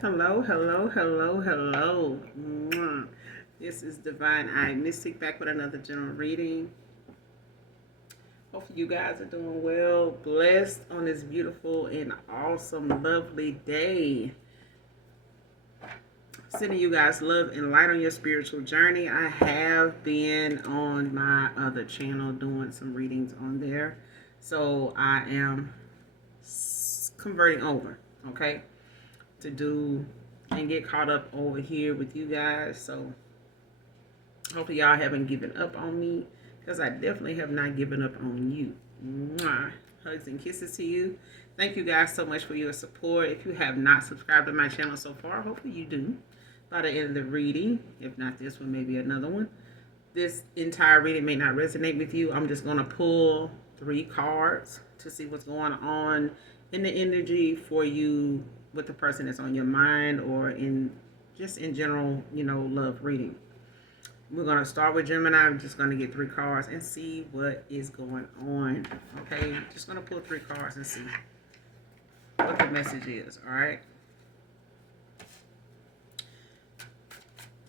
Hello, hello, hello, hello. Mwah. This is Divine Eye Mystic back with another general reading. Hopefully, you guys are doing well, blessed on this beautiful and awesome, lovely day. Sending you guys love and light on your spiritual journey. I have been on my other channel doing some readings on there. So I am converting over, okay, to do and get caught up over here with you guys. So hopefully y'all haven't given up on me, because I definitely have not given up on you. Mwah. Hugs and kisses to you. Thank you guys so much for your support. If you have not subscribed to my channel so far, hopefully you do by the end of the reading. If not this one, maybe another one. This entire reading may not resonate with you. I'm just going to pull 3 cards to see what's going on in the energy for you with the person that's on your mind, or in just in general, love reading. We're going to start with Gemini. I'm just going to get 3 cards and see what is going on. Okay, just going to pull 3 cards and see what the message is. All right.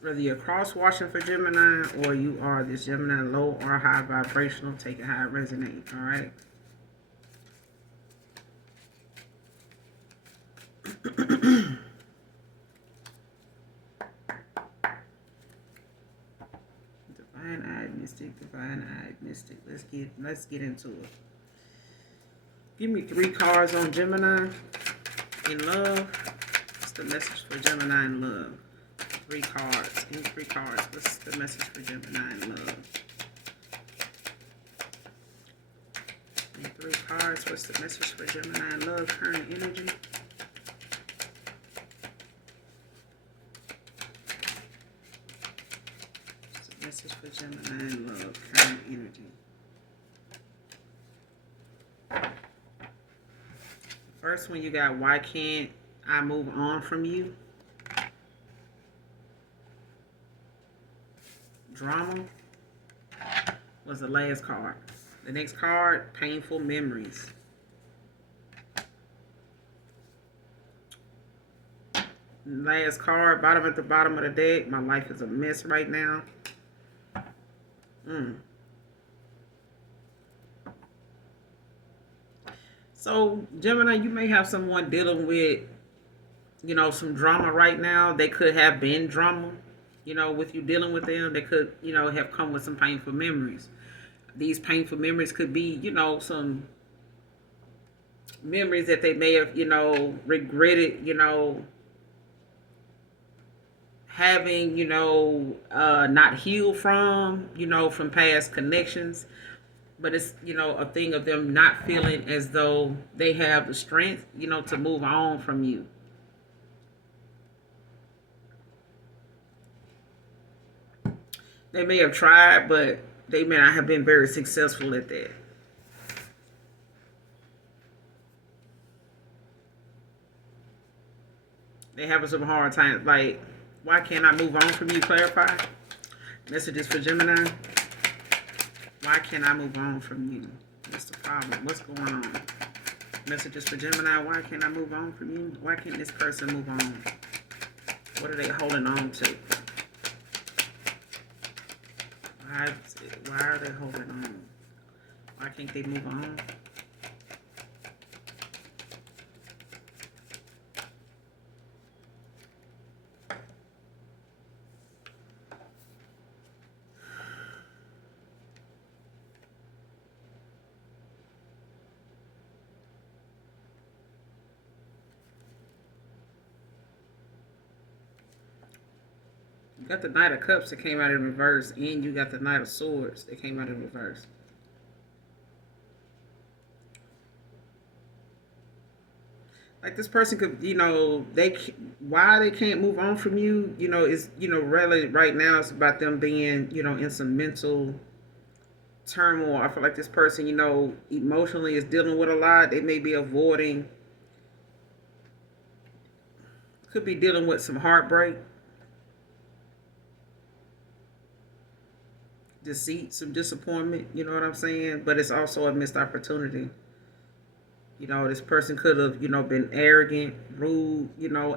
Whether you're cross-watching for Gemini, or you are this Gemini low or high vibrational, take it how it resonates. All right. Divine-eyed mystic, divine-eyed mystic. Let's get into it. Give me 3 cards on Gemini in love. What's the message for Gemini in love? 3 cards. Give me 3 cards. What's the message for Gemini in love? Give me 3 cards. What's the message for Gemini in love? Current energy. Message for Gemini in love, current energy. First one you got, why can't I move on from you? Drama was the last card. The next card, painful memories. Last card, bottom at the bottom of the deck, my life is a mess right now. So, Gemini, you may have someone dealing with, some drama right now. They could have been drama, with you dealing with them. They could, have come with some painful memories. These painful memories could be, some memories that they may have, regretted, having, not healed from past connections. But it's, a thing of them not feeling as though they have the strength, to move on from you. They may have tried, but they may not have been very successful at that. They having some hard times. Like, why can't I move on from you? Clarify. Messages for Gemini. Why can't I move on from you? What's the problem? What's going on? Messages for Gemini. Why can't I move on from you? Why can't this person move on? What are they holding on to? Why are they holding on? Why can't they move on? You got the Knight of Cups that came out in reverse, and you got the Knight of Swords that came out in reverse. Like, this person could, why they can't move on from you, is, really right now it's about them being, in some mental turmoil. I feel like this person, emotionally is dealing with a lot. They may be avoiding, could be dealing with some heartbreak, deceit, some disappointment, you know what I'm saying? But it's also a missed opportunity. You know, this person could have, been arrogant, rude,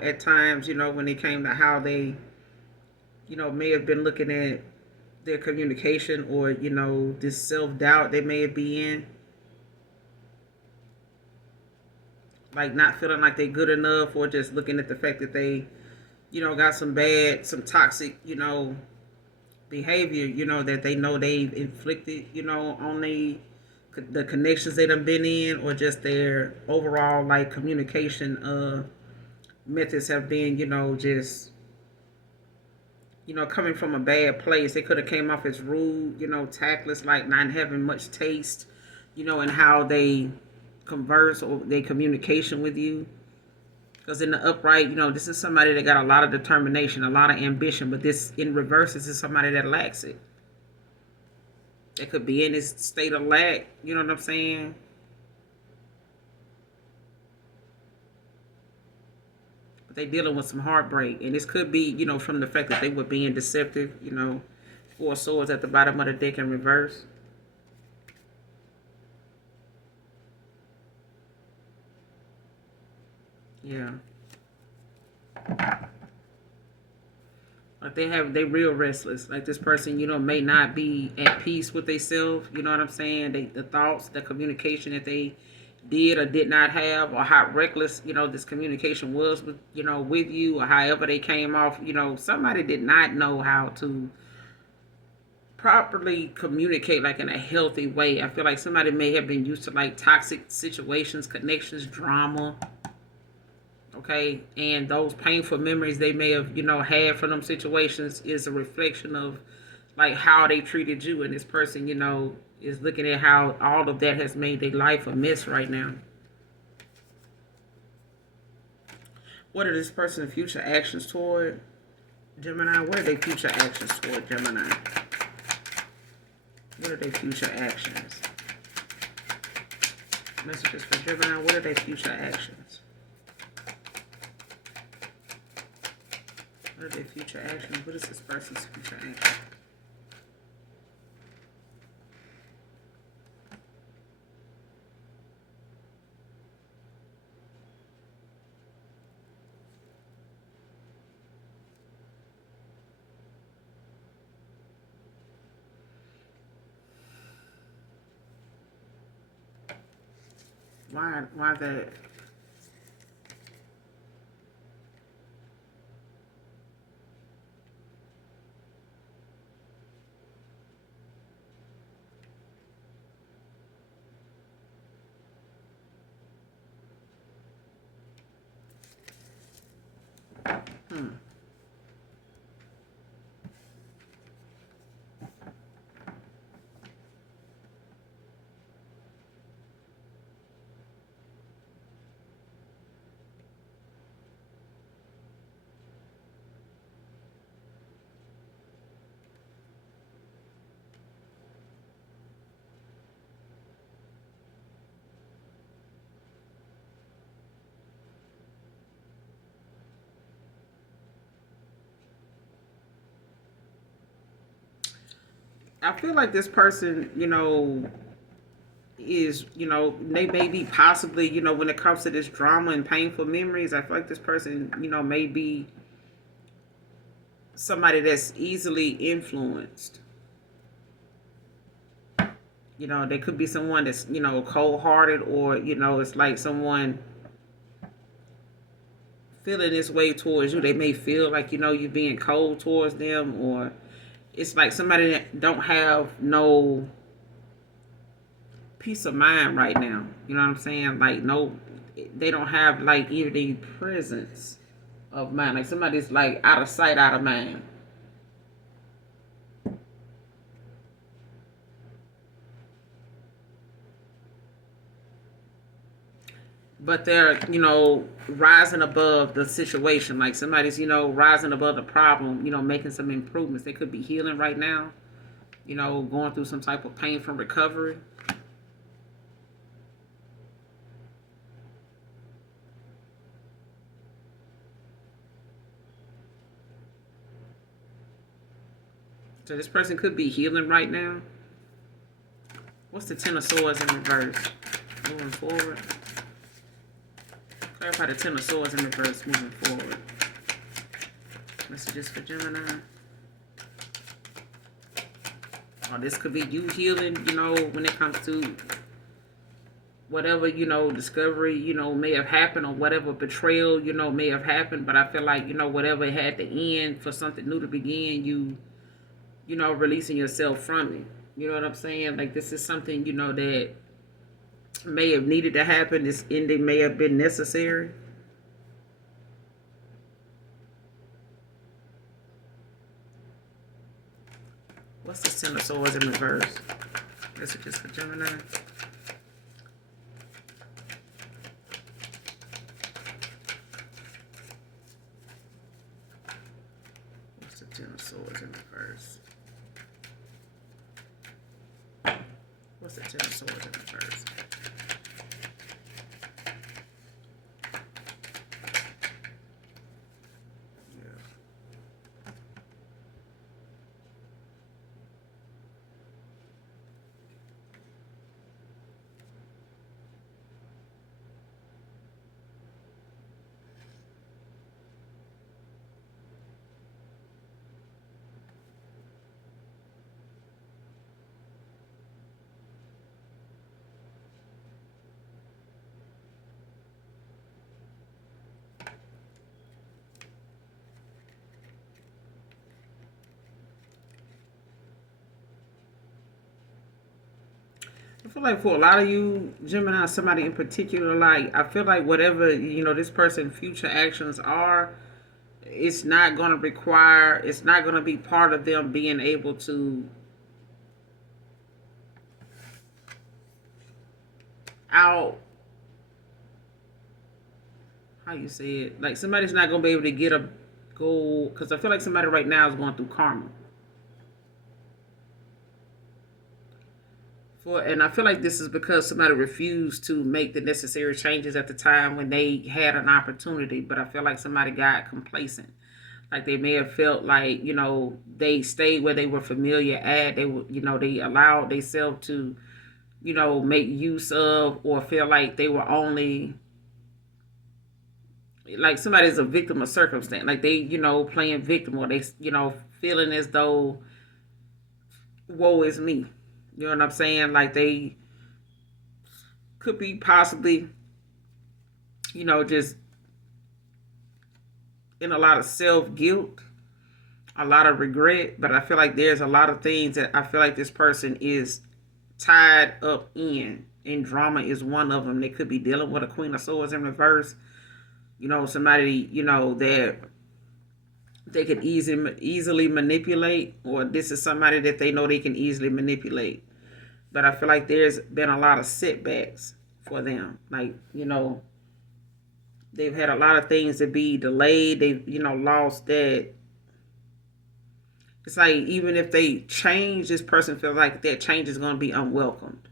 at times, when it came to how they, may have been looking at their communication, or, this self doubt they may be in. Like not feeling like they're good enough, or just looking at the fact that they, got some toxic, behavior, that they know they've inflicted, on the connections they done been in, or just their overall like communication methods have been, just coming from a bad place. They could have came off as rude, tactless, like not having much taste, in how they converse or their communication with you. Because in the upright, this is somebody that got a lot of determination, a lot of ambition, but this in reverse, this is somebody that lacks it. They could be in this state of lack, you know what I'm saying? But they dealing with some heartbreak. And this could be, from the fact that they were being deceptive, Four swords at the bottom of the deck in reverse. Yeah. Like they real restless. Like this person, may not be at peace with themselves. You know what I'm saying? The thoughts, the communication that they did or did not have, or how reckless, this communication was with, with you, or however they came off. Somebody did not know how to properly communicate like in a healthy way. I feel like somebody may have been used to like toxic situations, connections, drama. Okay, and those painful memories they may have, had from them situations is a reflection of like how they treated you, and this person, is looking at how all of that has made their life a mess right now. What are this person's future actions toward Gemini? What are their future actions toward Gemini? What are their future actions? Messages for Gemini. What are their future actions? What are their future actions? What is this person's future action? Why that? I feel like this person, is, they may be possibly, when it comes to this drama and painful memories, I feel like this person, may be somebody that's easily influenced. They could be someone that's, cold-hearted, or, it's like someone feeling this way towards you. They may feel like, you being cold towards them, or it's like somebody that don't have no peace of mind right now. You know what I'm saying? Like no, they don't have like even the presence of mind. Like somebody's like out of sight, out of mind. But they're, rising above the situation. Like somebody's, rising above the problem, making some improvements. They could be healing right now, going through some type of painful recovery. So this person could be healing right now. What's the Ten of Swords in reverse? Moving forward. Clarify the Ten of Swords in reverse moving forward. Messages for Gemini. Or this could be you healing, you know, when it comes to whatever, you know, discovery, you know, may have happened, or whatever betrayal, you know, may have happened. But I feel like, you know, whatever had to end for something new to begin, you know, releasing yourself from it. You know what I'm saying? Like, this is something, you know, that may have needed to happen. This ending may have been necessary. What's the Ten of Swords in reverse? Messages for Gemini. What's the Ten of Swords in reverse? What's the Ten of Swords in reverse? I feel like for a lot of you, Gemini, somebody in particular, like, I feel like whatever, you know, this person's future actions are, it's not going to require, it's not going to be part of them being able to how you say it, like, somebody's not going to be able to get a goal, because I feel like somebody right now is going through karma. And I feel like this is because somebody refused to make the necessary changes at the time when they had an opportunity. But I feel like somebody got complacent. Like, they may have felt like, you know, they stayed where they were familiar at. They were, you know, they allowed themselves to, you know, make use of, or feel like they were only, like, somebody's a victim of circumstance. Like, they, you know, playing victim, or they, you know, feeling as though, woe is me. You know what I'm saying? Like, they could be possibly, you know, just in a lot of self-guilt, a lot of regret. But I feel like there's a lot of things that I feel like this person is tied up in. And drama is one of them. They could be dealing with a Queen of Swords in reverse. You know, somebody, you know, that they can easily manipulate. Or this is somebody that they know they can easily manipulate. But I feel like there's been a lot of setbacks for them. Like, you know, they've had a lot of things to be delayed. They've, you know, lost that. It's like, even if they change, this person feels like that change is going to be unwelcomed.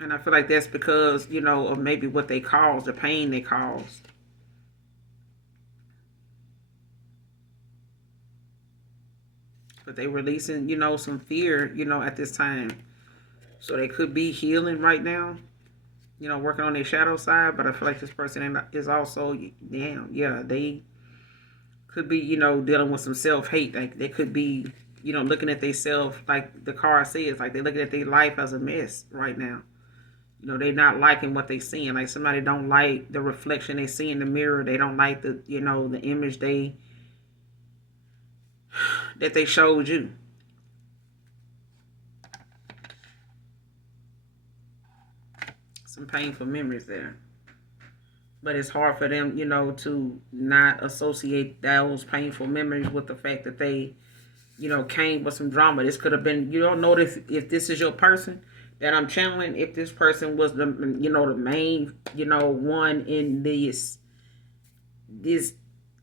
And I feel like that's because, you know, of maybe what they caused, the pain they caused. But they releasing, you know, some fear, you know, at this time. So they could be healing right now, you know, working on their shadow side. But I feel like this person is also, yeah, they could be, you know, dealing with some self-hate. Like, they could be, you know, looking at themselves, like the card says, like, they're looking at their life as a mess right now. You know, they not liking what they seeing. Like, somebody don't like the reflection they see in the mirror. They don't like the, you know, the image that they showed you. Some painful memories there. But it's hard for them, you know, to not associate those painful memories with the fact that they, you know, came with some drama. This could have been, you don't know if this is your person that I'm channeling, if this person was the, you know, the main, you know, one in this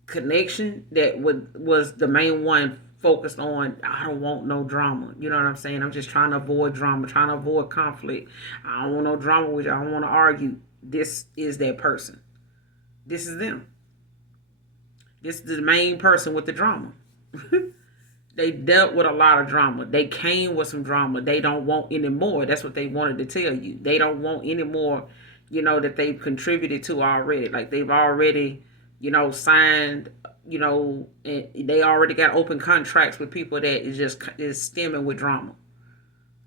connection that was the main one focused on, I don't want no drama. You know what I'm saying? I'm just trying to avoid drama, trying to avoid conflict. I don't want no drama with you. I don't want to argue. This is that person. This is them. This is the main person with the drama. They dealt with a lot of drama. They came with some drama. They don't want any more. That's what they wanted to tell you. They don't want any more, that they've contributed to already. Like they've already, signed, and they already got open contracts with people that is stemming with drama.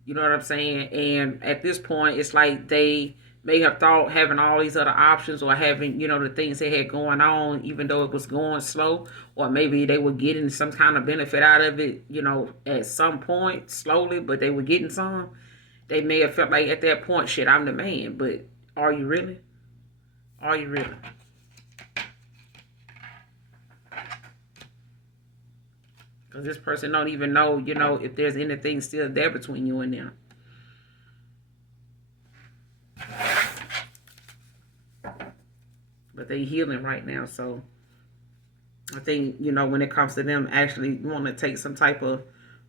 You know what I'm saying? And at this point, it's like they may have thought having all these other options or having, the things they had going on, even though it was going slow, or maybe they were getting some kind of benefit out of it, at some point slowly, but they were getting some. They may have felt like at that point, shit, I'm the man. But are you really? Are you really? Because this person don't even know, if there's anything still there between you and them. But they healing right now. So I think, when it comes to them actually want to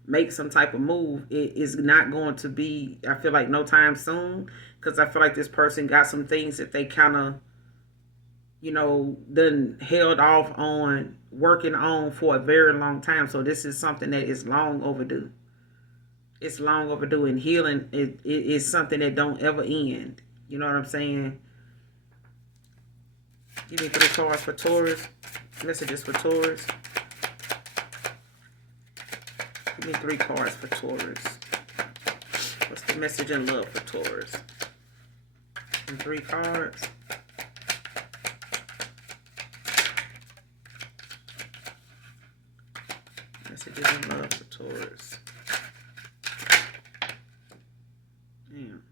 make some type of move, it is not going to be, I feel like, no time soon. Because I feel like this person got some things that they kind of, done held off on working on for a very long time. So this is something that is long overdue. It's long overdue, and healing it is something that don't ever end. You know what I'm saying? Give me 3 cards for Taurus. Messages for Taurus. Give me 3 cards for Taurus. What's the message in love for Taurus? And 3 cards. Messages in love for Taurus. Damn.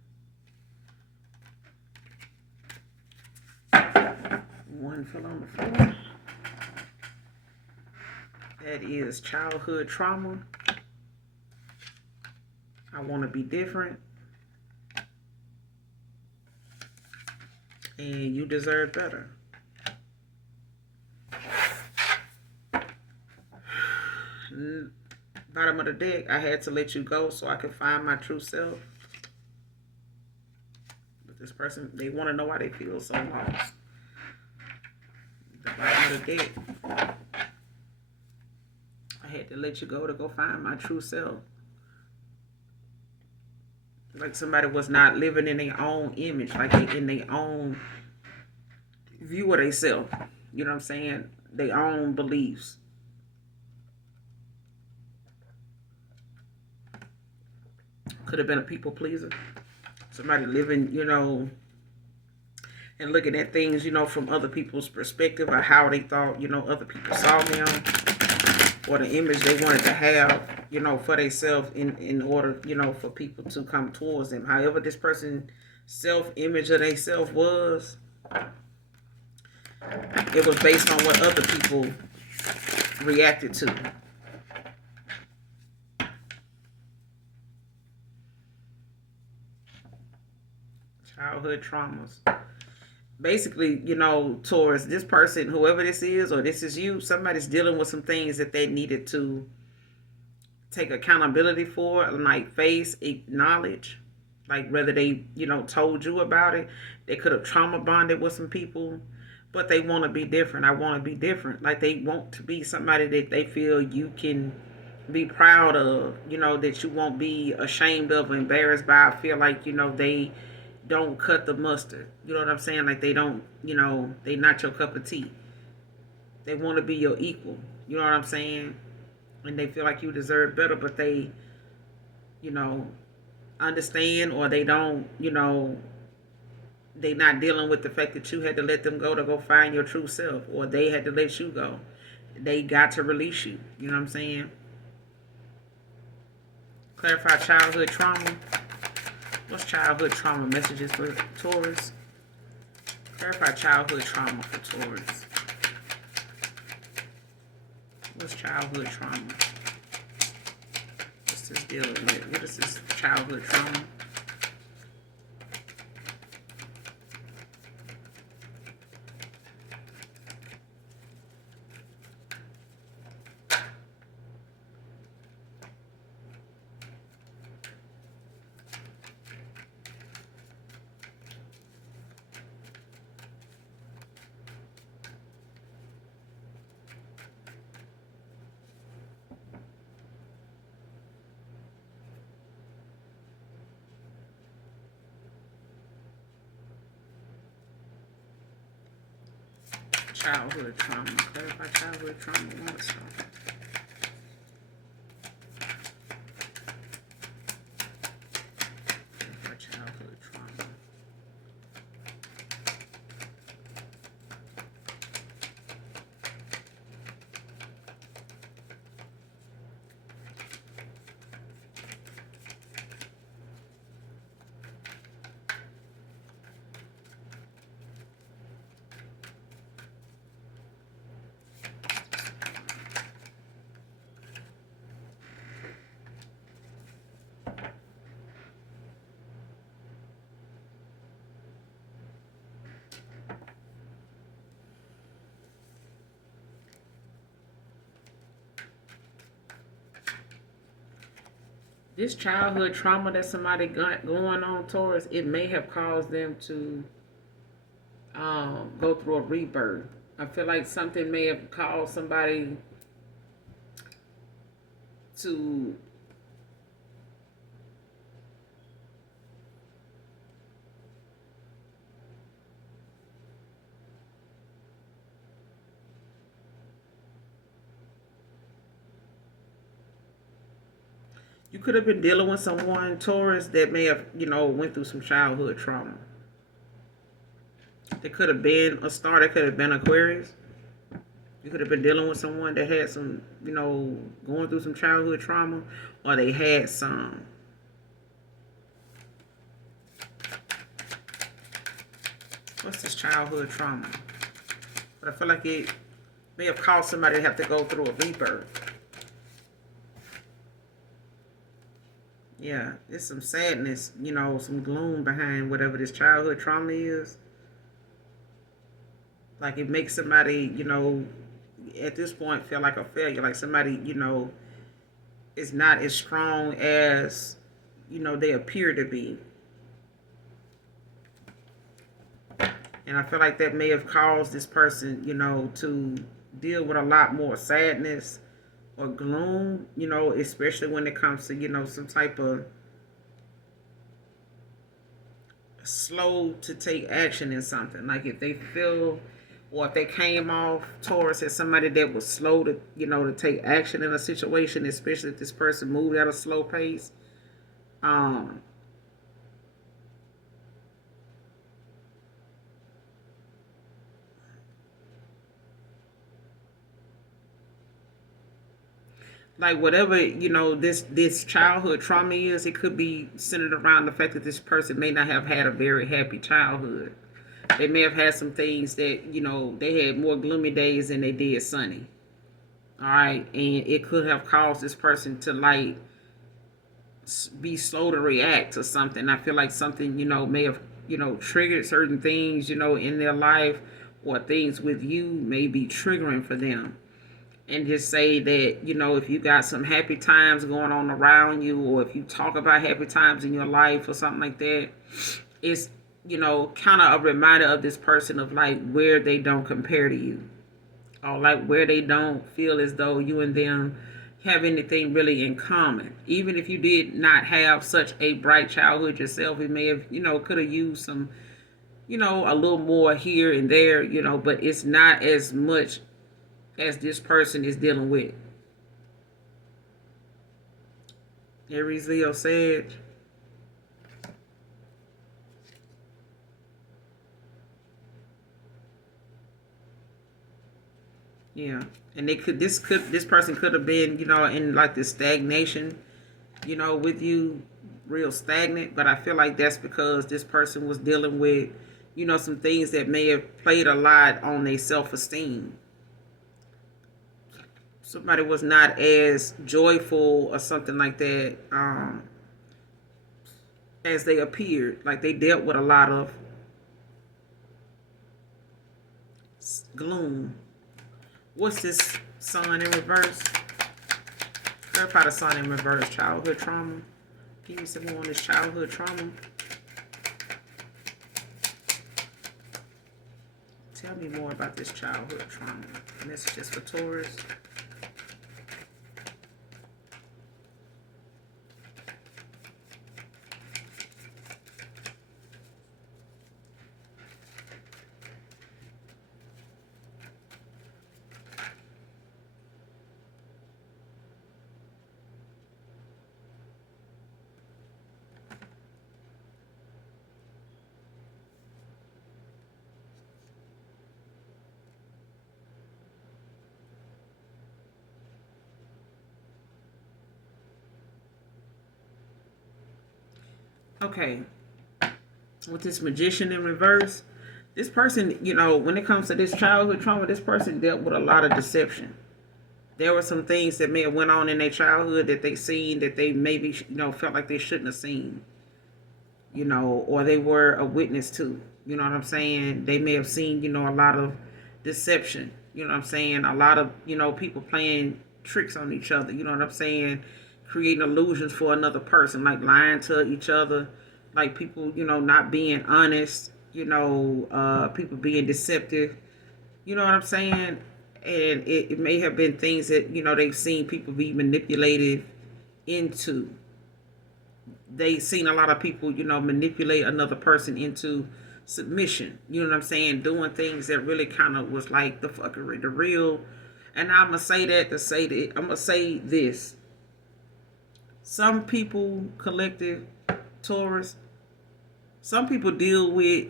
1 fell on the floor. That is childhood trauma. I want to be different. And you deserve better. Bottom of the deck, I had to let you go so I could find my true self. But this person, they want to know why they feel so lost. The bottom of the deck, I had to let you go to go find my true self. Like somebody was not living in their own image, like they in their own view of themselves. You know what I'm saying? Their own beliefs. Could have been a people pleaser. Somebody living, and looking at things, from other people's perspective or how they thought, other people saw them, or the image they wanted to have, for themselves in order, for people to come towards them. However, this person's self-image of themselves was, it was based on what other people reacted to. Childhood traumas. Basically, Taurus, this person, whoever this is, or this is you, somebody's dealing with some things that they needed to take accountability for, like face, acknowledge, like whether they, told you about it. They could have trauma bonded with some people, but they want to be different. I want to be different. Like they want to be somebody that they feel you can be proud of, that you won't be ashamed of or embarrassed by. I feel like, they don't cut the mustard. You know what I'm saying? Like they don't, they not your cup of tea. They want to be your equal. You know what I'm saying? And they feel like you deserve better, but they, understand, or they don't, they not dealing with the fact that you had to let them go to go find your true self, or they had to let you go. They got to release you. You know what I'm saying? Clarify childhood trauma. What's childhood trauma messages for Taurus? Clarify childhood trauma for Taurus. What's childhood trauma? What's this dealing with? What is this childhood trauma? Childhood trauma. Clarify childhood trauma also. Clarify childhood trauma. This childhood trauma that somebody got going on, Taurus, it may have caused them to go through a rebirth. I feel like something may have caused somebody to you could have been dealing with someone, Taurus, that may have, went through some childhood trauma. It could have been a star, it could have been Aquarius. You could have been dealing with someone that had some, going through some childhood trauma, or they had some. What's this childhood trauma? But I feel like it may have caused somebody to have to go through a rebirth. Yeah, there's some sadness, some gloom behind whatever this childhood trauma is. Like it makes somebody, at this point feel like a failure. Like somebody, is not as strong as, they appear to be. And I feel like that may have caused this person, to deal with a lot more sadness or gloom, especially when it comes to, some type of slow to take action in something. Like if they feel, or if they came off Taurus as somebody that was slow to, to take action in a situation, especially if this person moved at a slow pace. Like whatever, this childhood trauma is, it could be centered around the fact that this person may not have had a very happy childhood. They may have had some things that, they had more gloomy days than they did sunny. All right. And it could have caused this person to like be slow to react to something. I feel like something, may have, triggered certain things, in their life, or things with you may be triggering for them. And just say that, if you got some happy times going on around you, or if you talk about happy times in your life or something like that, it's, kind of a reminder of this person of like where they don't compare to you, or like where they don't feel as though you and them have anything really in common. Even if you did not have such a bright childhood yourself, it may have, could have used some, a little more here and there, but it's not as much as this person is dealing with. Aries, Leo, Sag. Yeah, and this person could have been, in like this stagnation, with you, real stagnant. But I feel like that's because this person was dealing with, some things that may have played a lot on their self-esteem. Somebody was not as joyful or something like that, as they appeared. Like they dealt with a lot of gloom. What's this sun in reverse? Clarify the sun in reverse. Childhood trauma. Give me some more on this childhood trauma. Tell me more about this childhood trauma. Messages for Taurus. Okay, with this magician in reverse, this person, when it comes to this childhood trauma, this person dealt with a lot of deception. There were some things that may have went on in their childhood that they seen that they maybe, felt like they shouldn't have seen, or they were a witness to. You know what I'm saying? They may have seen, a lot of deception. You know what I'm saying? A lot of, people playing tricks on each other. You know what I'm saying? Creating illusions for another person, like lying to each other, like people, not being honest, people being deceptive. You know what I'm saying? And it may have been things that, they've seen people be manipulated into. They've seen a lot of people, manipulate another person into submission. You know what I'm saying? Doing things that really kind of was like the fuckery, the real. And I'm going to say that to say that. I'm going to say this. Some people, collective Taurus, some people deal with,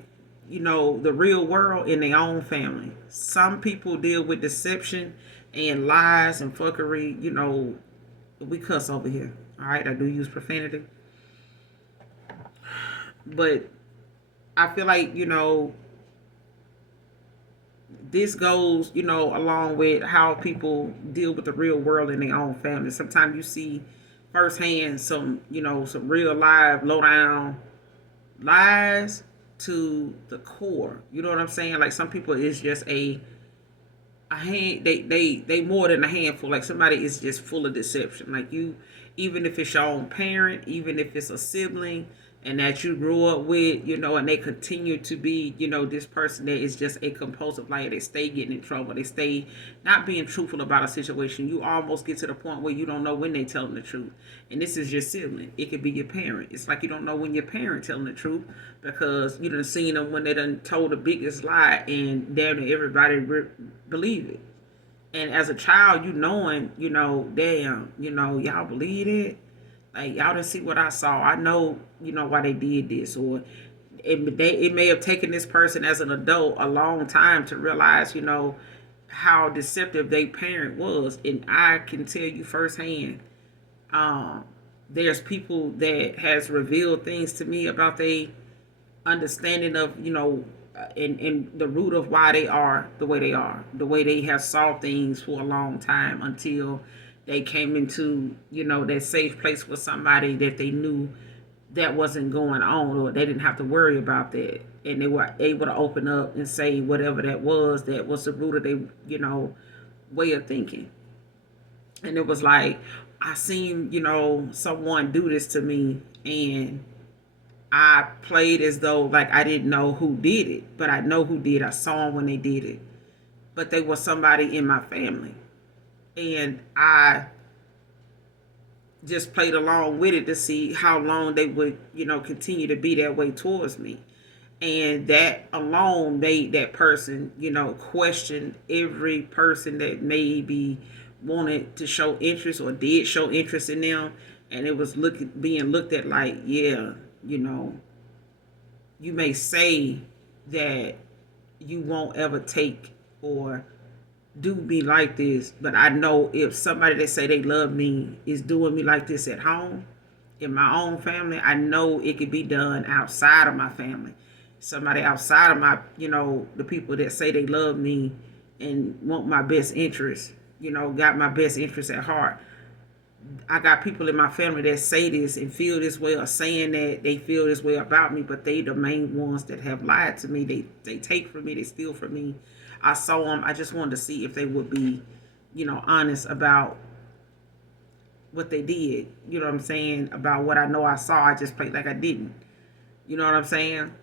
the real world in their own family. Some people deal with deception and lies and fuckery. We cuss over here. All right, I do use profanity. But I feel like, this goes, along with how people deal with the real world in their own family. Sometimes you see firsthand some, some real live, low down lies to the core. You know what I'm saying? Like some people is just a hand, they more than a handful. Like somebody is just full of deception. Like you, even if it's your own parent, even if it's a sibling, and that you grew up with, and they continue to be, this person that is just a compulsive liar. They stay getting in trouble. They stay not being truthful about a situation. You almost get to the point where you don't know when they telling the truth. And this is your sibling. It could be your parent. It's like you don't know when your parent telling the truth because you done seen them when they done told the biggest lie and damn near everybody believe it. And as a child, damn, y'all believe it. Like y'all didn't see what I saw. I know, why they did this, or it may have taken this person as an adult a long time to realize, how deceptive their parent was. And I can tell you firsthand, there's people that has revealed things to me about their understanding of, in the root of why they are the way they are, the way they have saw things for a long time until they came into, that safe place with somebody that they knew that wasn't going on, or they didn't have to worry about that. And they were able to open up and say whatever that was the root of their, way of thinking. And it was like, I seen, someone do this to me, and I played as though like I didn't know who did it, but I know who did. I saw them when they did it. But they were somebody in my family. And I just played along with it to see how long they would, continue to be that way towards me. And that alone made that person, question every person that maybe wanted to show interest or did show interest in them. And it was being looked at like, yeah, you may say that you won't ever take or do me like this, but I know if somebody that say they love me is doing me like this at home, in my own family, I know it could be done outside of my family. Somebody outside of my, the people that say they love me and want my best interest, got my best interest at heart. I got people in my family that say this and feel this way, or saying that they feel this way about me, but they the main ones that have lied to me. They take from me, they steal from me. I saw them. I just wanted to see if they would be, honest about what they did. You know what I'm saying? About what I know I saw. I just played like I didn't. You know what I'm saying?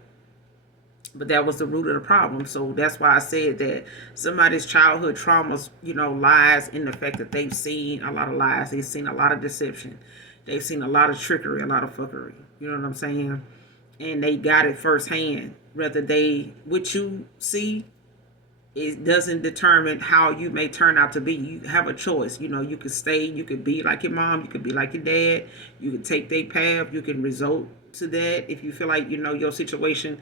But that was the root of the problem. So that's why I said that somebody's childhood traumas, lies in the fact that they've seen a lot of lies. They've seen a lot of deception. They've seen a lot of trickery, a lot of fuckery. You know what I'm saying? And they got it firsthand. Whether what you see, it doesn't determine how you may turn out to be. You have a choice. You could stay, you could be like your mom, you could be like your dad, you could take their path, you can resort to that if you feel like, your situation,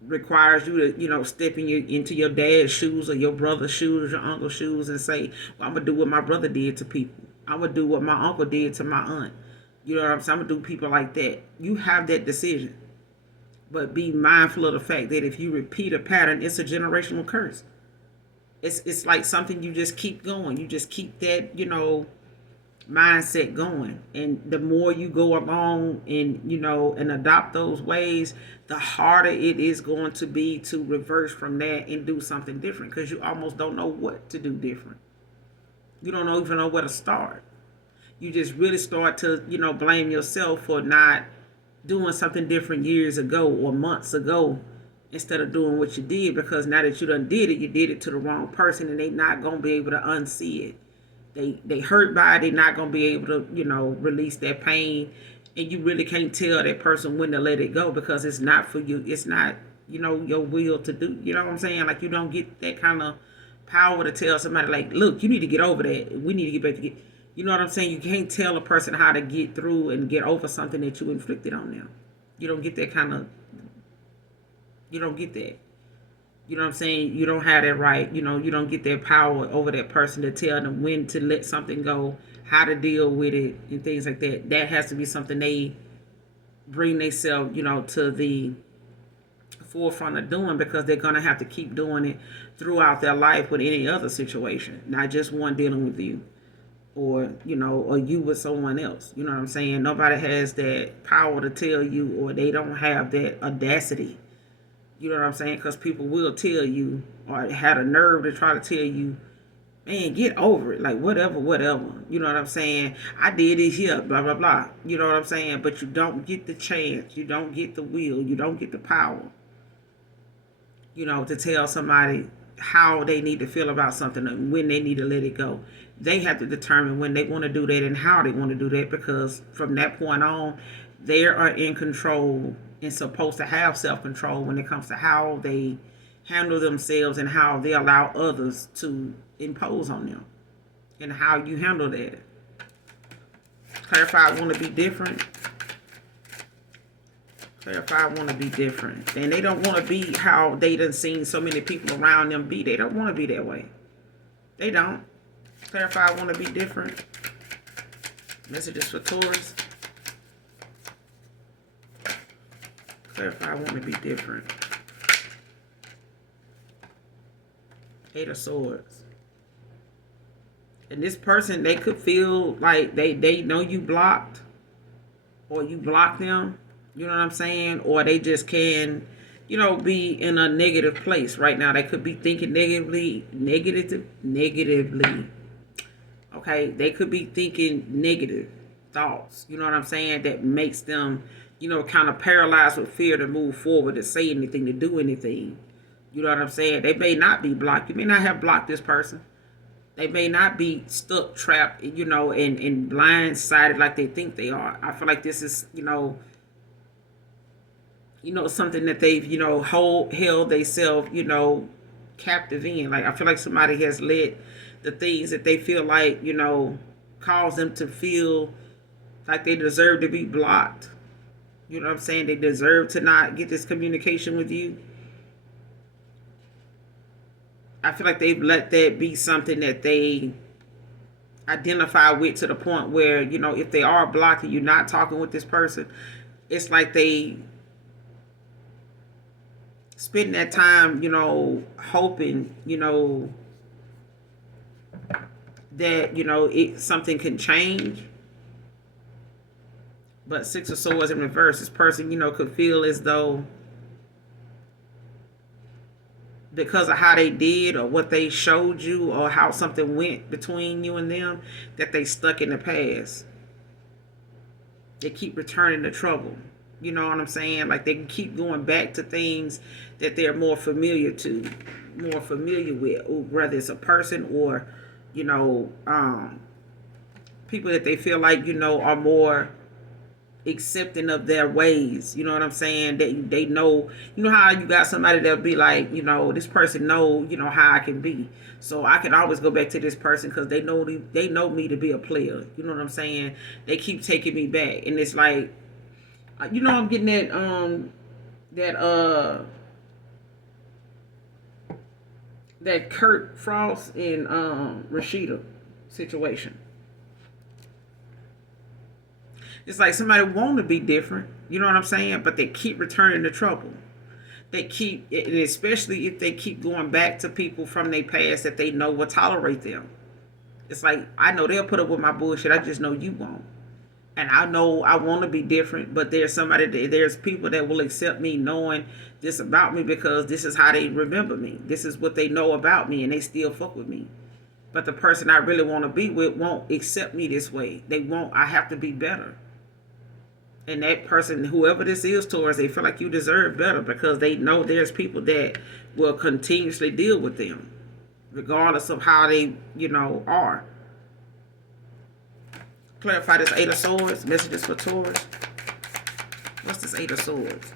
requires you to, step into your dad's shoes or your brother's shoes, your uncle's shoes, and say, well, I'm going to do what my brother did to people. I'm going to do what my uncle did to my aunt. You know what I'm saying? I'm gonna do people like that. You have that decision. But be mindful of the fact that if you repeat a pattern, it's a generational curse. It's like something you just keep going. You just keep that, mindset going. And the more you go along and, and adopt those ways, the harder it is going to be to reverse from that and do something different, because you almost don't know what to do different. You don't even know where to start. You just really start to, blame yourself for not doing something different years ago or months ago, instead of doing what you did, because now that you done did it, you did it to the wrong person, and they not going to be able to unsee it. They hurt by it. They're not going to be able to, release that pain. And you really can't tell that person when to let it go, because it's not for you. It's not, your will to do. You know what I'm saying? Like, you don't get that kind of power to tell somebody, like, look, you need to get over that. We need to get back to get. You know what I'm saying? You can't tell a person how to get through and get over something that you inflicted on them. You don't get that kind of, you don't get that. You know what I'm saying? You don't have that right. You don't get that power over that person to tell them when to let something go, how to deal with it, and things like that. That has to be something they bring themselves, to the forefront of doing, because they're going to have to keep doing it throughout their life with any other situation, not just one dealing with you, or or you with someone else. You know what I'm saying? Nobody has that power to tell you, or they don't have that audacity. You know what I'm saying? Because people will tell you, or had a nerve to try to tell you, man, get over it. Like, whatever. You know what I'm saying? I did it here, blah, blah, blah. You know what I'm saying? But you don't get the chance. You don't get the will. You don't get the power, to tell somebody how they need to feel about something and when they need to let it go. They have to determine when they want to do that and how they want to do that, because from that point on, they are in control and supposed to have self-control when it comes to how they handle themselves and how they allow others to impose on them, and how you handle that. Clarify, want to be different. Clarify, want to be different. And they don't want to be how they done seen so many people around them be. They don't want to be that way. They don't. Clarify, want to be different. Messages for Taurus. Clarify, want to be different. Eight of Swords. And this person, they could feel like they know you blocked, or you blocked them. You know what I'm saying? Or they just can, be in a negative place right now. They could be thinking negatively. Okay? They could be thinking negative thoughts. You know what I'm saying? That makes them, kind of paralyzed with fear to move forward, to say anything, to do anything. You know what I'm saying? They may not be blocked. You may not have blocked this person. They may not be stuck, trapped, and blindsided like they think they are. I feel like this is, something that they've, held themselves, captive in. Like, I feel like somebody has let the things that they feel like, cause them to feel like they deserve to be blocked. You know what I'm saying? They deserve to not get this communication with you. I feel like they've let that be something that they identify with, to the point where, if they are blocked and you're not talking with this person, it's like they spend that time, hoping, that, something can change. But Six of Swords in reverse, this person, could feel as though, because of how they did, or what they showed you, or how something went between you and them, that they stuck in the past. They keep returning to trouble. You know what I'm saying? Like, they can keep going back to things that they're more familiar with, whether it's a person or, people that they feel like, are more accepting of their ways. You know what I'm saying? They know, how you got somebody that'll be like, this person know, how I can be. So I can always go back to this person, because they know me to be a player. You know what I'm saying? They keep taking me back. And it's like, I'm getting that Kurt Frost and Rashida situation. It's like somebody want to be different, you know what I'm saying? But they keep returning to trouble. They keep, and especially if they keep going back to people from their past that they know will tolerate them. It's like, I know they'll put up with my bullshit. I just know you won't. And I know I want to be different, but there's people that will accept me knowing this about me because this is how they remember me. This is what they know about me, and they still fuck with me. But the person I really want to be with won't accept me this way. They won't. I have to be better. And that person, whoever this is towards, they feel like you deserve better because they know there's people that will continuously deal with them, regardless of how they, are. Clarify this Eight of Swords. Messages for Taurus. What's this Eight of Swords?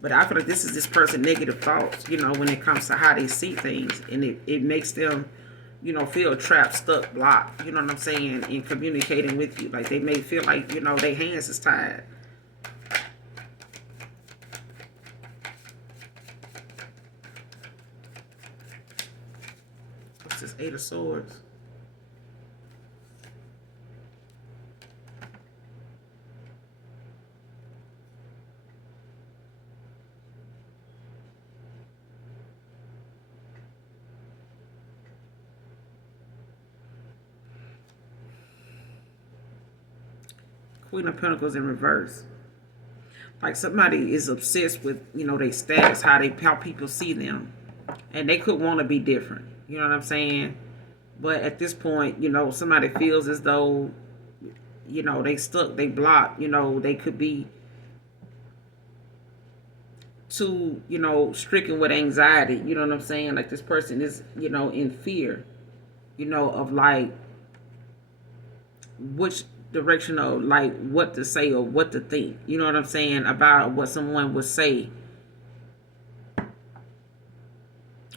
But I feel like this is this person's negative thoughts, when it comes to how they see things. And it makes them, feel trapped, stuck, blocked, you know what I'm saying, in communicating with you. Like they may feel like, their hands is tied. What's this Eight of Swords? Queen of Pentacles in reverse. Like somebody is obsessed with, their status, how people see them. And they could want to be different. You know what I'm saying? But at this point, somebody feels as though, they stuck, they blocked, they could be too, stricken with anxiety. You know what I'm saying? Like this person is, in fear, of like which direction of like what to say or what to think, you know what I'm saying, about what someone would say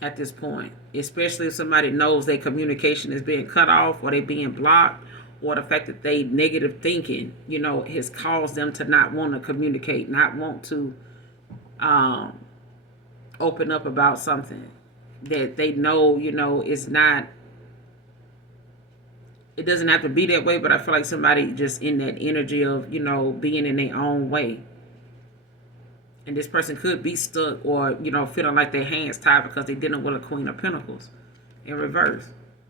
at this point, especially if somebody knows their communication is being cut off or they being blocked, or the fact that they negative thinking, has caused them to not want to communicate, not want to open up about something that they know, is not. It doesn't have to be that way, but I feel like somebody just in that energy of, being in their own way. And this person could be stuck or, feeling like their hands tied because they're dealing with a Queen of Pentacles in reverse.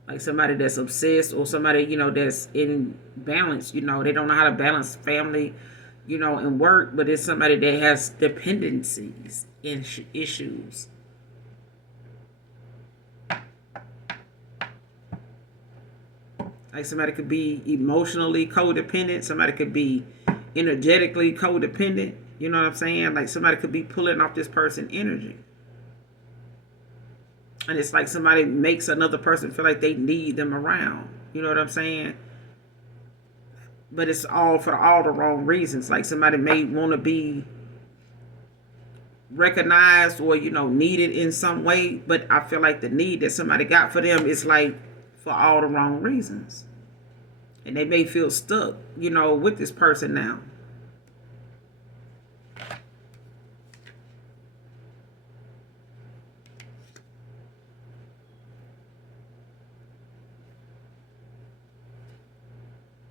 Like somebody that's obsessed or somebody, that's in balance, they don't know how to balance family, and work, but it's somebody that has dependencies and issues. Like somebody could be emotionally codependent. Somebody could be energetically codependent. You know what I'm saying? Like somebody could be pulling off this person's energy. And it's like somebody makes another person feel like they need them around. You know what I'm saying? But it's all for all the wrong reasons. Like somebody may want to be recognized or, needed in some way. But I feel like the need that somebody got for them is like for all the wrong reasons. And they may feel stuck, with this person now.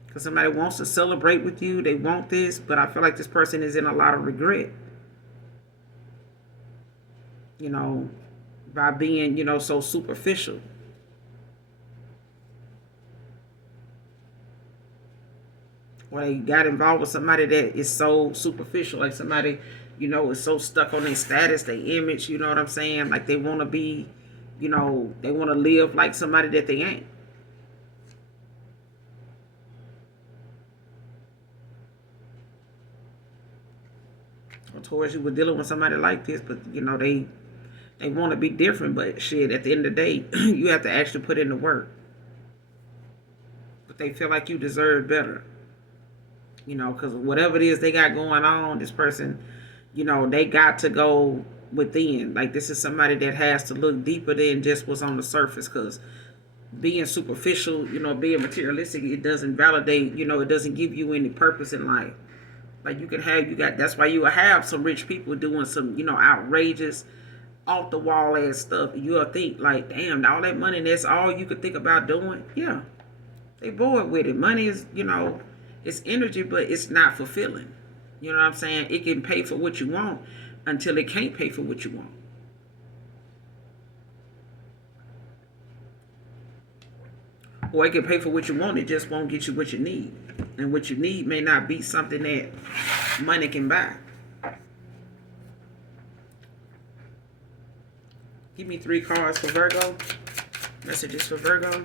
Because somebody wants to celebrate with you. They want this, but I feel like this person is in a lot of regret. By being, so superficial. Or they got involved with somebody that is so superficial. Like somebody, is so stuck on their status, their image, you know what I'm saying? Like they want to be, they want to live like somebody that they ain't. Or towards you were dealing with somebody like this, but, they want to be different. But shit, at the end of the day, you have to actually put in the work. But they feel like you deserve better. Because whatever it is they got going on, this person, they got to go within. Like this is somebody that has to look deeper than just what's on the surface. Because being superficial, being materialistic, it doesn't validate, it doesn't give you any purpose in life. Like that's why you will have some rich people doing some, outrageous, off the wall ass stuff. You'll think like, damn, all that money, and that's all you could think about doing. Yeah. They bored with it. Money is, It's energy, but it's not fulfilling. You know what I'm saying? It can pay for what you want until it can't pay for what you want. Or it can pay for what you want, it just won't get you what you need. And what you need may not be something that money can buy. Give me 3 cards for Virgo. Messages for Virgo.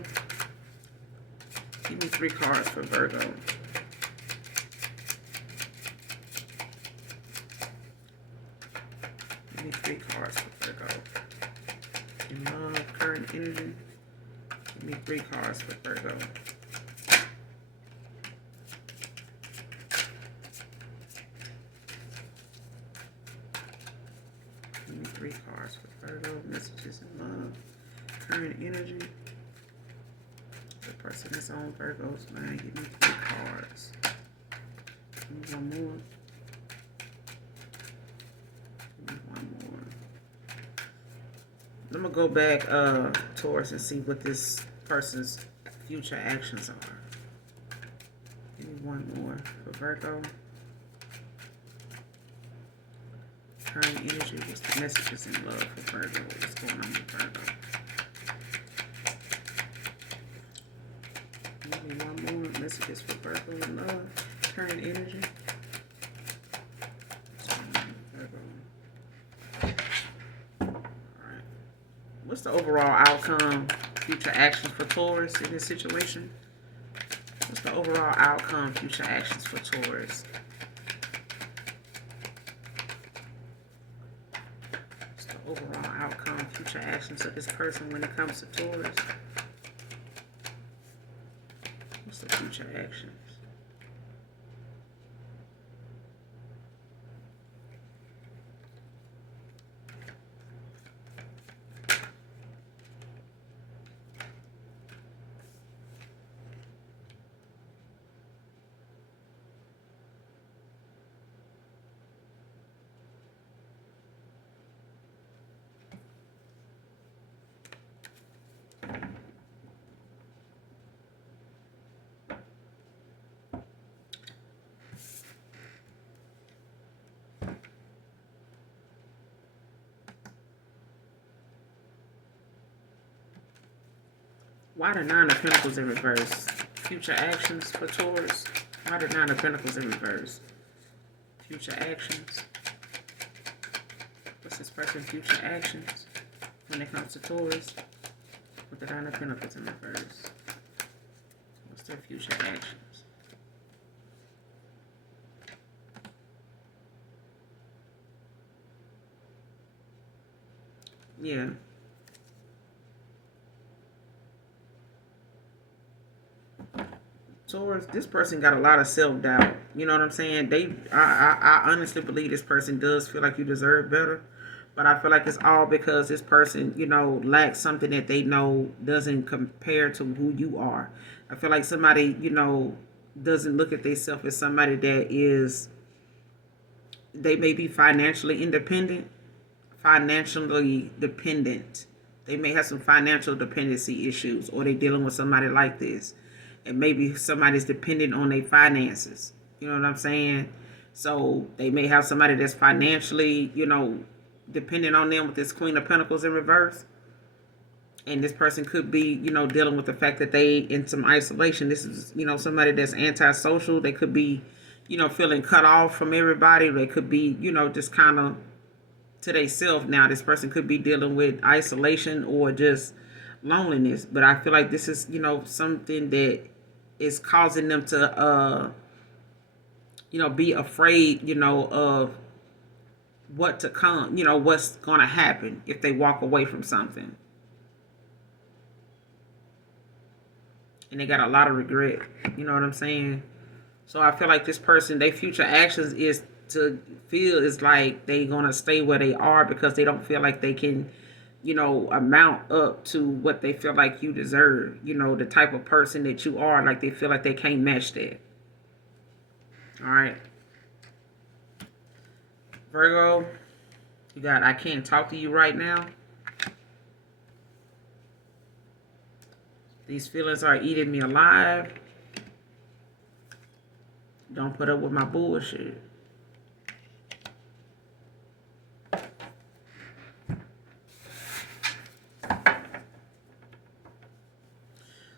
Give me 3 cards for Virgo. Give me 3 cards for Virgo. In love, current energy. Give me 3 cards for Virgo. Give me 3 cards for Virgo. Messages in love, current energy. The person that's on Virgo's mind. Give me 3 cards. Give me 1 more. Give me 1 more. I'm gonna go back, Taurus, and see what this person's future actions are. Give me 1 more for Virgo. Current energy. What's the messages in love for Virgo? What's going on with Virgo? Give me 1 more. Messages for Virgo in love. Current energy. What's going on with Virgo? Alright. What's the overall outcome, future actions for Taurus in this situation? What's the overall outcome, future actions for Taurus? What's the overall outcome, future actions of this person when it comes to Taurus? What's the future actions? Why the 9 of Pentacles in reverse? Future actions for Taurus. Why the 9 of Pentacles in reverse? Future actions. What's this person's future actions when it comes to Taurus? With the 9 of Pentacles in reverse. What's their future actions? Yeah. Taurus, this person got a lot of self-doubt. You know what I'm saying? I honestly believe this person does feel like you deserve better. But I feel like it's all because this person, lacks something that they know doesn't compare to who you are. I feel like somebody, doesn't look at themselves as somebody that is, they may be financially independent, financially dependent. They may have some financial dependency issues, or they're dealing with somebody like this. And maybe somebody's dependent on their finances. You know what I'm saying? So they may have somebody that's financially, dependent on them with this Queen of Pentacles in reverse. And this person could be, dealing with the fact that they in some isolation. This is, somebody that's antisocial. They could be, feeling cut off from everybody. They could be, just kind of to themselves now. This person could be dealing with isolation or just loneliness. But I feel like this is, something that is causing them to, be afraid, of what to come, what's going to happen if they walk away from something. And they got a lot of regret. You know what I'm saying? So I feel like this person, their future actions is to feel is like they going to stay where they are because they don't feel like they can, amount up to what they feel like you deserve. The type of person that you are, like they feel like they can't match that. All right. Virgo, you got I can't talk to you right now. These feelings are eating me alive. Don't put up with my bullshit.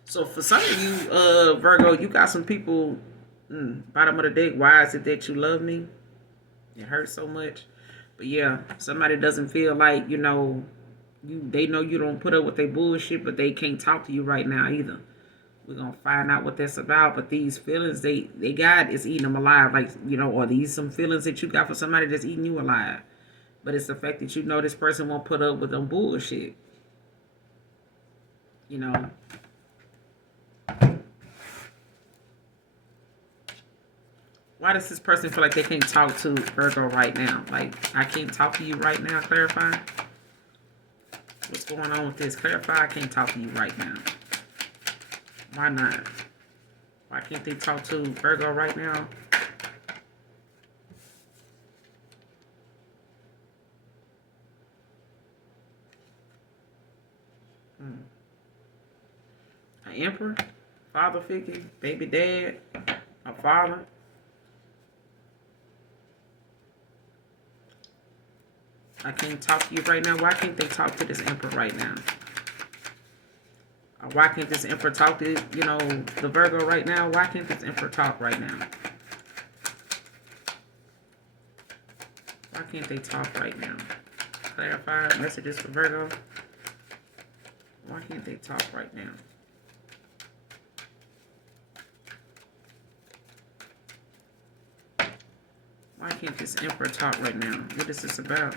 So for some of you, Virgo, you got some people, bottom of the deck, why is it that you love me? It hurts so much. But yeah, somebody doesn't feel like, they know you don't put up with their bullshit, but they can't talk to you right now either. We're going to find out what that's about. But these feelings they got is eating them alive. Like, or these some feelings that you got for somebody that's eating you alive. But it's the fact that this person won't put up with them bullshit. Why does this person feel like they can't talk to Virgo right now? Like, I can't talk to you right now, clarify. What's going on with this? Clarify, I can't talk to you right now. Why not? Why can't they talk to Virgo right now? An emperor? Father figure? Baby dad? A father? I can't talk to you right now. Why can't they talk to this emperor right now? Or why can't this emperor talk to, the Virgo right now? Why can't this emperor talk right now? Why can't they talk right now? Clarify messages for Virgo. Why can't they talk right now? Why can't this emperor talk right now? What is this about?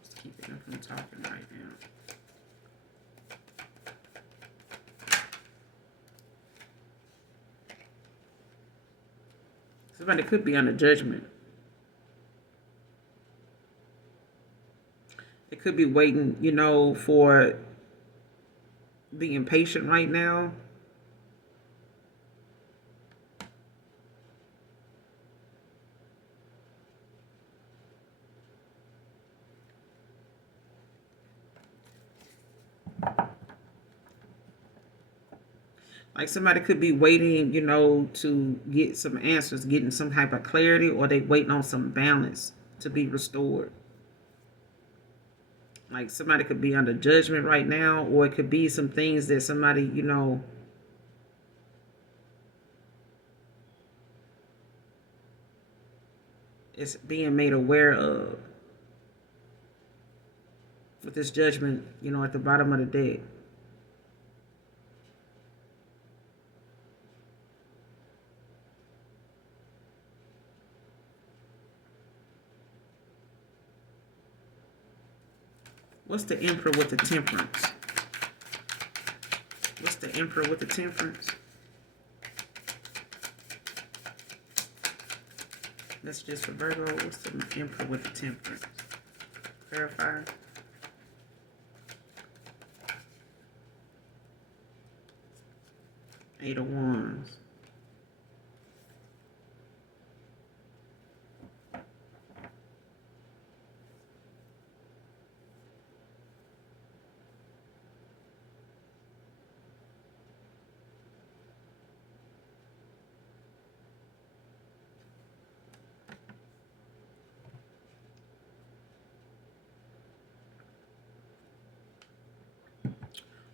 Just keeping them from talking right now. Somebody could be under judgment. They could be waiting, for being patient right now. Like somebody could be waiting, to get some answers, getting some type of clarity, or they waiting on some balance to be restored. Like somebody could be under judgment right now, or it could be some things that somebody, is being made aware of with this judgment, at the bottom of the deck. What's the Emperor with the Temperance? What's the Emperor with the Temperance? That's just for Virgo. What's the Emperor with the Temperance? Clarify. Eight of Wands.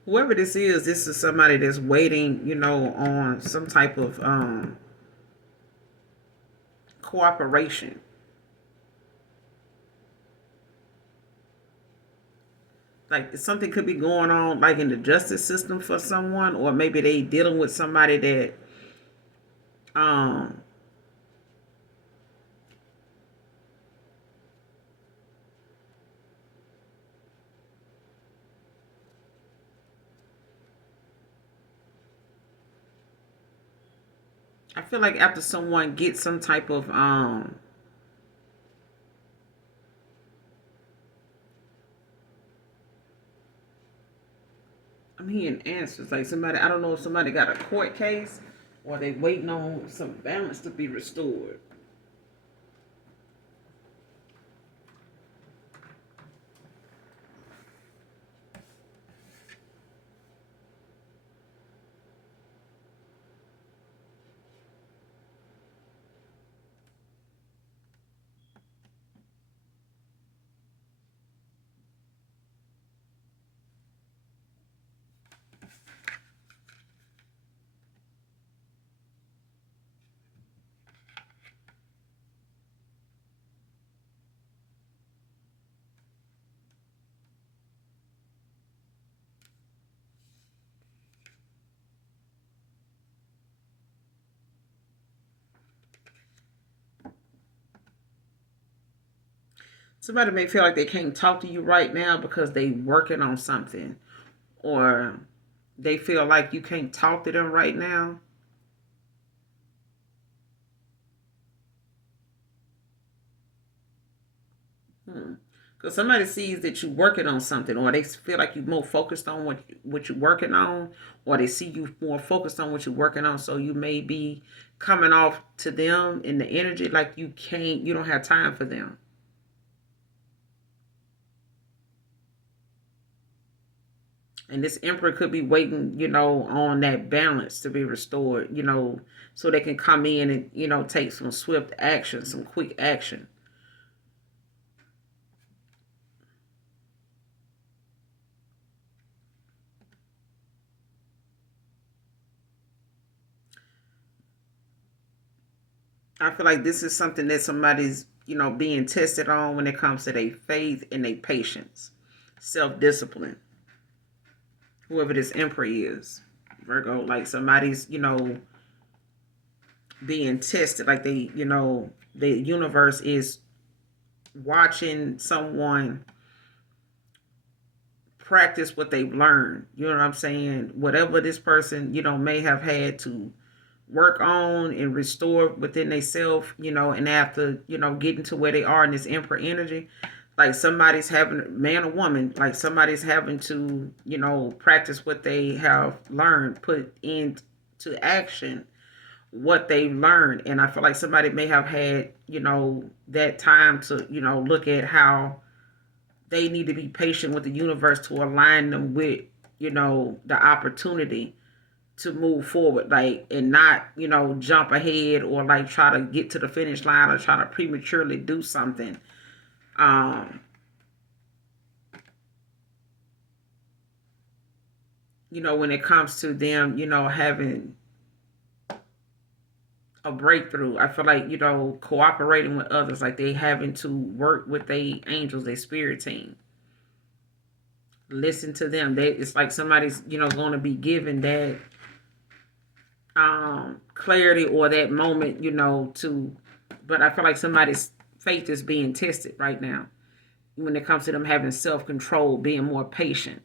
Whoever this is somebody that's waiting, on some type of cooperation. Like something could be going on like in the justice system for someone, or maybe they dealing with somebody that I feel like after someone gets some type of I'm hearing answers. Like somebody, I don't know if somebody got a court case or they waiting on some balance to be restored. Somebody may feel like they can't talk to you right now because they working on something, or they feel like you can't talk to them right now. Hmm. Because somebody sees that you're working on something, or they feel like you're more focused on what you're working on, or they see you more focused on what you're working on. So you may be coming off to them in the energy like you don't have time for them. And this emperor could be waiting, on that balance to be restored, so they can come in and, take some swift action, some quick action. I feel like this is something that somebody's, being tested on when it comes to their faith and their patience, self discipline, whoever this emperor is. Virgo, like somebody's, being tested, like the universe is watching someone practice what they've learned. You know what I'm saying? Whatever this person, may have had to work on and restore within themselves, and after, getting to where they are in this emperor energy, like somebody's having, man or woman, like somebody's having to, practice what they have learned, put into action what they learned. And I feel like somebody may have had, that time to, look at how they need to be patient with the universe to align them with, the opportunity to move forward, like, and not, jump ahead or like try to get to the finish line or try to prematurely do something. Um, when it comes to them, having a breakthrough, I feel like, cooperating with others, like they having to work with their angels, their spirit team. Listen to them. It's like somebody's, going to be given that clarity or that moment, to, but I feel like somebody's faith is being tested right now when it comes to them having self-control, being more patient,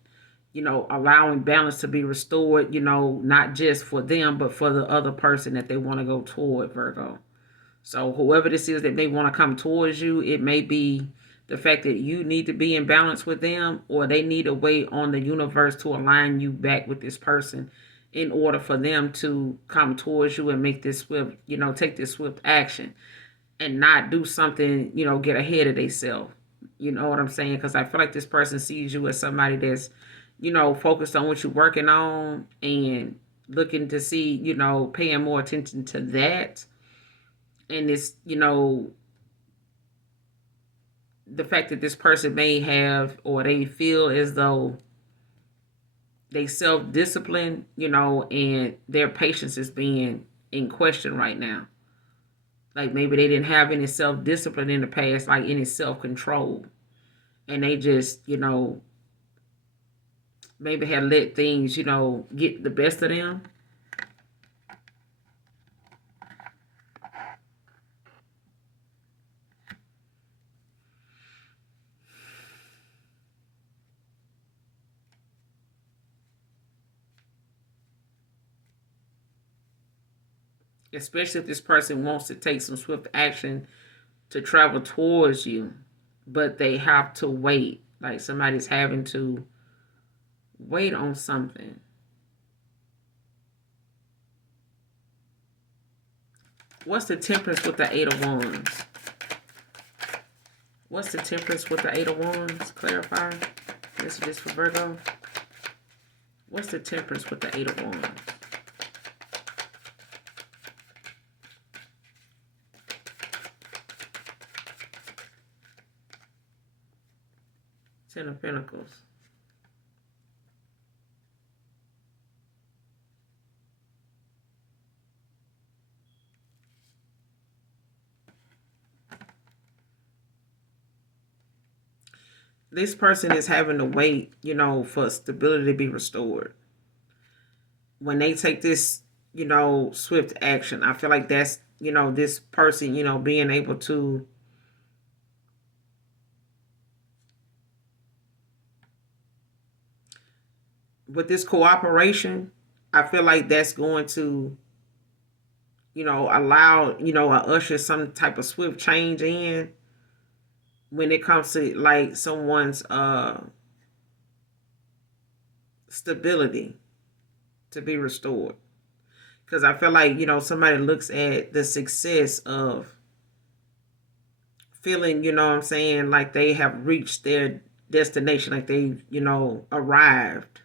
allowing balance to be restored, not just for them, but for the other person that they want to go toward, Virgo. So whoever this is that may want to come towards you, it may be the fact that you need to be in balance with them, or they need to wait on the universe to align you back with this person in order for them to come towards you and make this swift, take this swift action and not do something, get ahead of themselves. You know what I'm saying? Because I feel like this person sees you as somebody that's, focused on what you're working on and looking to see, paying more attention to that. And it's, the fact that this person may have, or they feel as though they self discipline, and their patience is being in question right now. Like maybe they didn't have any self discipline in the past, like any self control. And they just, maybe had let things, get the best of them. Especially if this person wants to take some swift action to travel towards you, but they have to wait. Like somebody's having to wait on something. What's the temperance with the Eight of Wands? What's the temperance with the Eight of Wands? Clarify. This is just for Virgo. What's the temperance with the Eight of Wands? Ten of Pentacles. This person is having to wait, for stability to be restored. When they take this, swift action, I feel like that's, this person, being able to with this cooperation, I feel like that's going to, allow, usher some type of swift change in when it comes to like someone's stability to be restored. Because I feel like, somebody looks at the success of feeling, what I'm saying, like they have reached their destination, like they, arrived.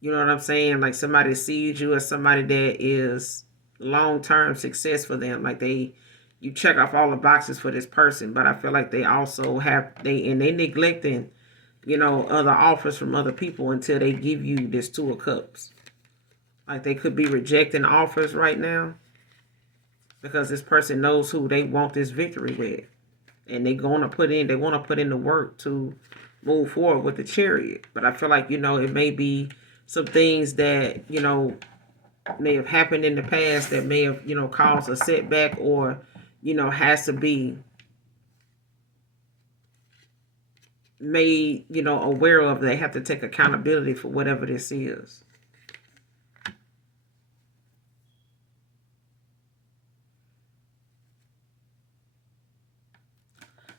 You know what I'm saying? Like somebody sees you as somebody that is long term success for them. Like you check off all the boxes for this person, but I feel like they also they neglecting, other offers from other people until they give you this Two of Cups. Like they could be rejecting offers right now because this person knows who they want this victory with, and they want to put in the work to move forward with the Chariot. But I feel like, it may be some things that, may have happened in the past that may have, caused a setback, or, has to be made, aware of. They have to take accountability for whatever this is.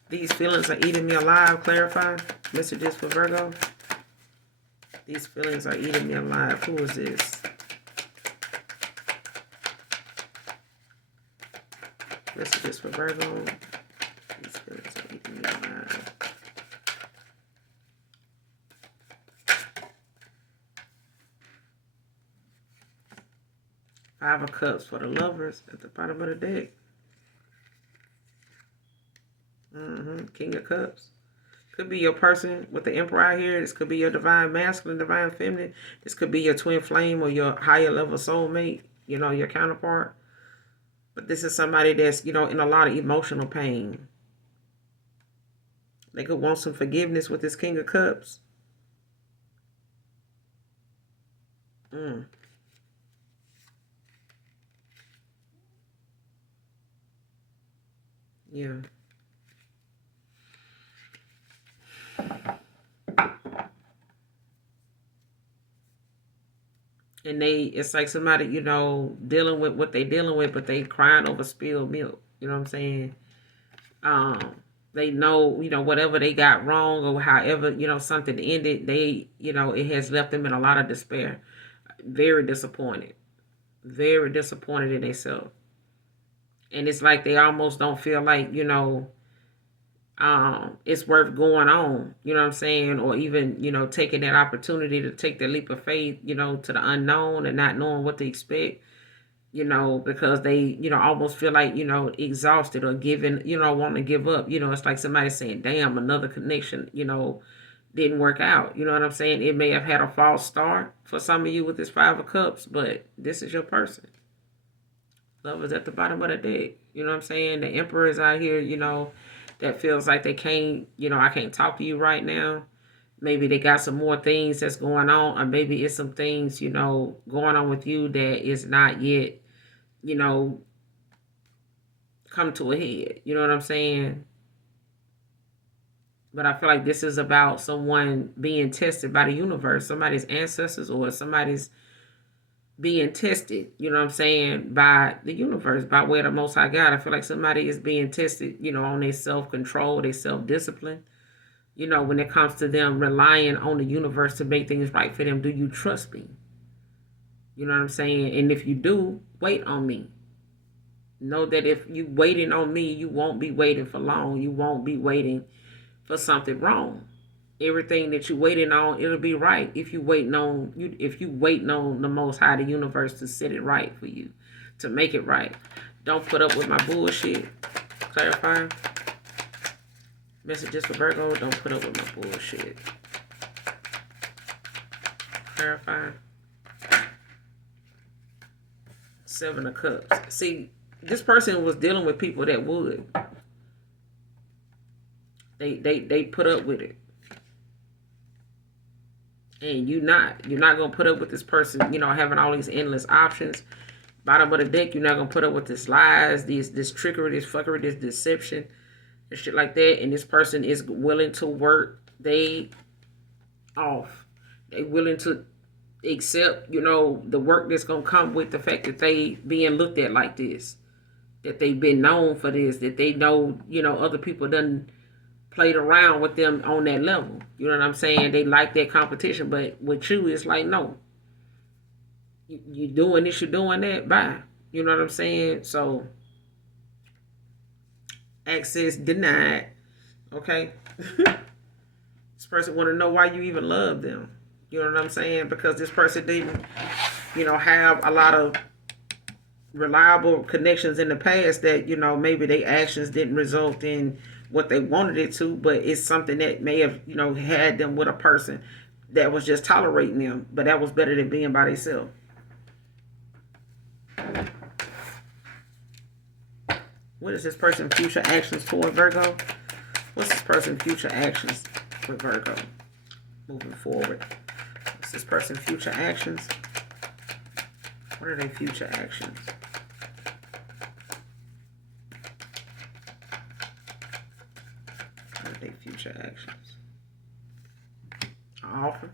These feelings are eating me alive. Clarify. Messages for Virgo. These feelings are eating me alive. Who is this? Messages for Virgo. These feelings are eating me alive. Five of Cups for the lovers at the bottom of the deck. King of Cups. Could be your person with the Emperor out here. This could be your divine masculine, divine feminine. This could be your twin flame or your higher level soulmate, your counterpart. But this is somebody that's, in a lot of emotional pain. They could want some forgiveness with this King of Cups. Yeah. And it's like somebody, dealing with what they dealing with, but they crying over spilled milk. You know what I'm saying? They know, whatever they got wrong or however, something ended, it has left them in a lot of despair. Very disappointed. Very disappointed in themselves. And it's like they almost don't feel like, it's worth going on, you know what I'm saying? Or even, taking that opportunity to take the leap of faith, to the unknown and not knowing what to expect, because they, almost feel like, exhausted or giving, wanting to give up. It's like somebody saying, damn, another connection, didn't work out. You know what I'm saying? It may have had a false start for some of you with this Five of Cups, but this is your person. Love is at the bottom of the deck. You know what I'm saying? The Emperor is out here, that feels like they can't, I can't talk to you right now. Maybe they got some more things that's going on, or maybe it's some things, going on with you that is not yet, come to a head. You know what I'm saying? But I feel like this is about someone being tested by the universe, somebody's ancestors, or somebody's being tested, what I'm saying, by the universe, by way of the Most High God. I feel like somebody is being tested, on their self-control, their self-discipline, when it comes to them relying on the universe to make things right for them. Do you trust me? You know what I'm saying? And if you do, wait on me. Know that if you waiting on me, you won't be waiting for long. You won't be waiting for something wrong. Everything that you're waiting on, it'll be right if you waiting on the Most High, the universe, to set it right for you, to make it right. Don't put up with my bullshit. Clarifying. Messages for Virgo. Don't put up with my bullshit. Clarifying. Seven of Cups. See, this person was dealing with people that would. They put up with it. And you're not gonna put up with this person, having all these endless options. Bottom of the deck, you're not gonna put up with this lies, this trickery, this fuckery, this deception, and shit like that. And this person is willing to work they off They willing to accept, you know, the work that's gonna come with the fact that they being looked at like this, that they've been known for this, that they know, you know, other people done played around with them on that level. You know what I'm saying? They like that competition, but with you, it's like, no, you doing this, you're doing that, bye. You know what I'm saying? So, access denied. Okay? This person want to know why you even love them. You know what I'm saying? Because this person didn't, you know, have a lot of reliable connections in the past that, you know, maybe their actions didn't result in what they wanted it to, but it's something that may have, you know, had them with a person that was just tolerating them, but that was better than being by themselves. What is this person's future actions toward Virgo? What's this person's future actions for Virgo moving forward? What's this person's future actions? What are their future actions? What are their future actions? Offer.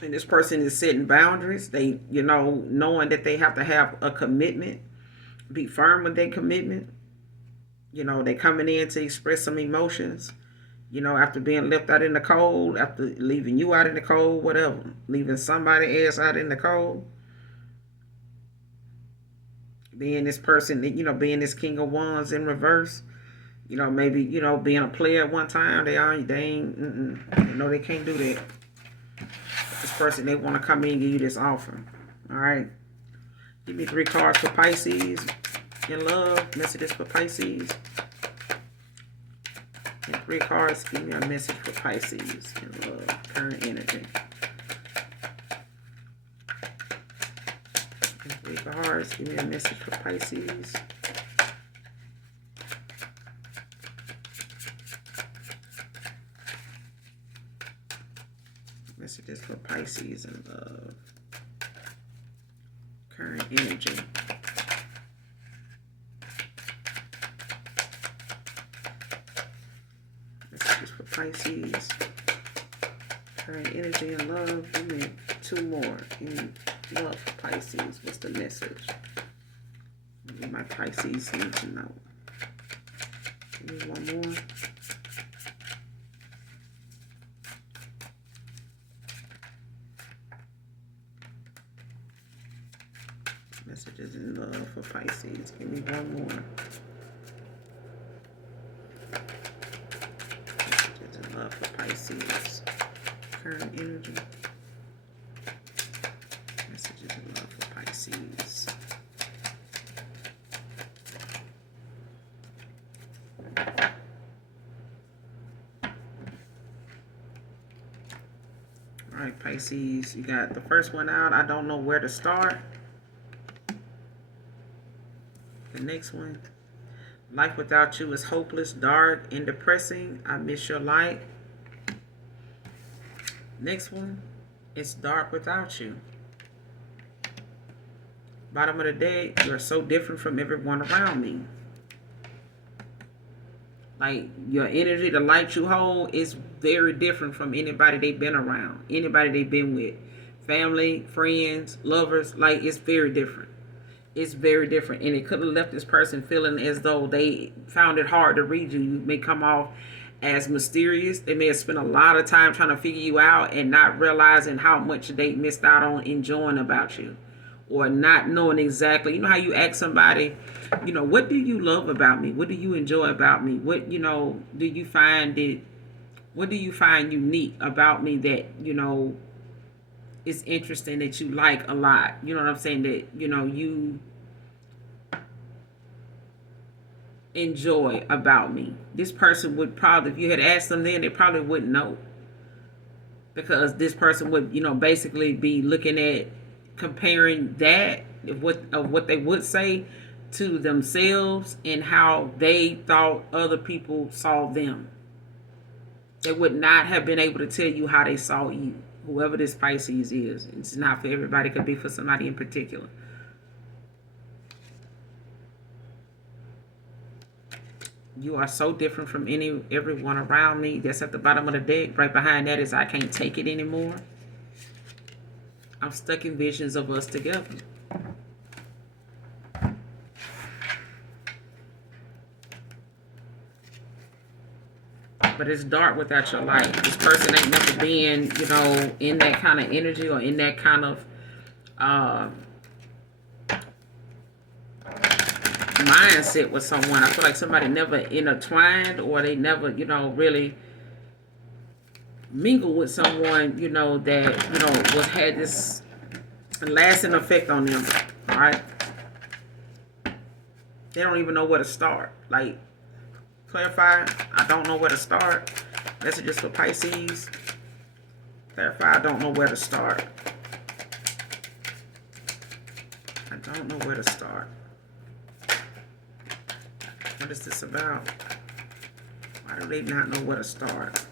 And this person is setting boundaries. They, you know, knowing that they have to have a commitment, be firm with their commitment. You know, they coming in to express some emotions, you know, after being left out in the cold, after leaving you out in the cold, whatever, leaving somebody else out in the cold. Being this person, you know, being this King of Wands in reverse, you know, maybe, you know, being a player at one time, they ain't, they know they can't do that. This person, they want to come in and give you this offer. All right. Give me 3 cards for Pisces in love. Messages for Pisces. And 3 cards. Give me a message for Pisces in love. Current energy. And 3 cards. Give me a message for Pisces. Messages for Pisces in love. Current energy. Messages for Pisces. Current energy and love. Give me 2 more. In love for Pisces. What's the message? Maybe my Pisces need to know. Give me 1 more. Messages in love for Pisces. Give me 1 more. Messages in love for Pisces. Current energy. Messages in love for Pisces. All right, Pisces. You got the first one out. I don't know where to start. The next one, life without you is hopeless, dark, and depressing. I miss your light. Next one, it's dark without you. Bottom of the deck, you're so different from everyone around me. Like, your energy, the light you hold is very different from anybody they've been around, anybody they've been with. Family, friends, lovers, like, it's very different. It's very different, and it could have left this person feeling as though they found it hard to read you. You may come off as mysterious. They may have spent a lot of time trying to figure you out and not realizing how much they missed out on enjoying about you, or not knowing exactly. You know how you ask somebody, you know, what do you love about me? What do you enjoy about me? What, you know, do you find it? What do you find unique about me that, you know, is interesting, that you like a lot? You know what I'm saying? That, you know, you enjoy about me. This person would probably, if you had asked them then, they probably wouldn't know, because this person would, you know, basically be looking at comparing that of what they would say to themselves and how they thought other people saw them. They would not have been able to tell you how they saw you, whoever this Pisces is. It's not for everybody. It could be for somebody in particular. You are so different from everyone around me. That's at the bottom of the deck. Right behind that is I can't take it anymore. I'm stuck in visions of us together. But it's dark without your light. This person ain't never been, you know, in that kind of energy or in that kind of mindset with someone. I feel like somebody never intertwined, or they never, you know, really mingle with someone, you know, that, you know, had this lasting effect on them. All right. They don't even know where to start. Like, clarify, I don't know where to start. Messages for Pisces. Clarify, I don't know where to start. I don't know where to start. What is this about? Why do they not know where to start?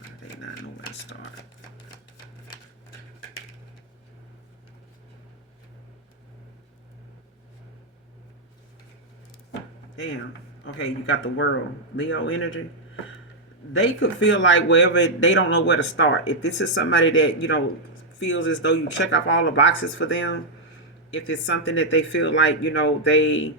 Why do they not know where to start? Damn. Okay, you got the world. Leo energy. They could feel like wherever, they don't know where to start. If this is somebody that, you know, feels as though you check off all the boxes for them, if it's something that they feel like, you know, they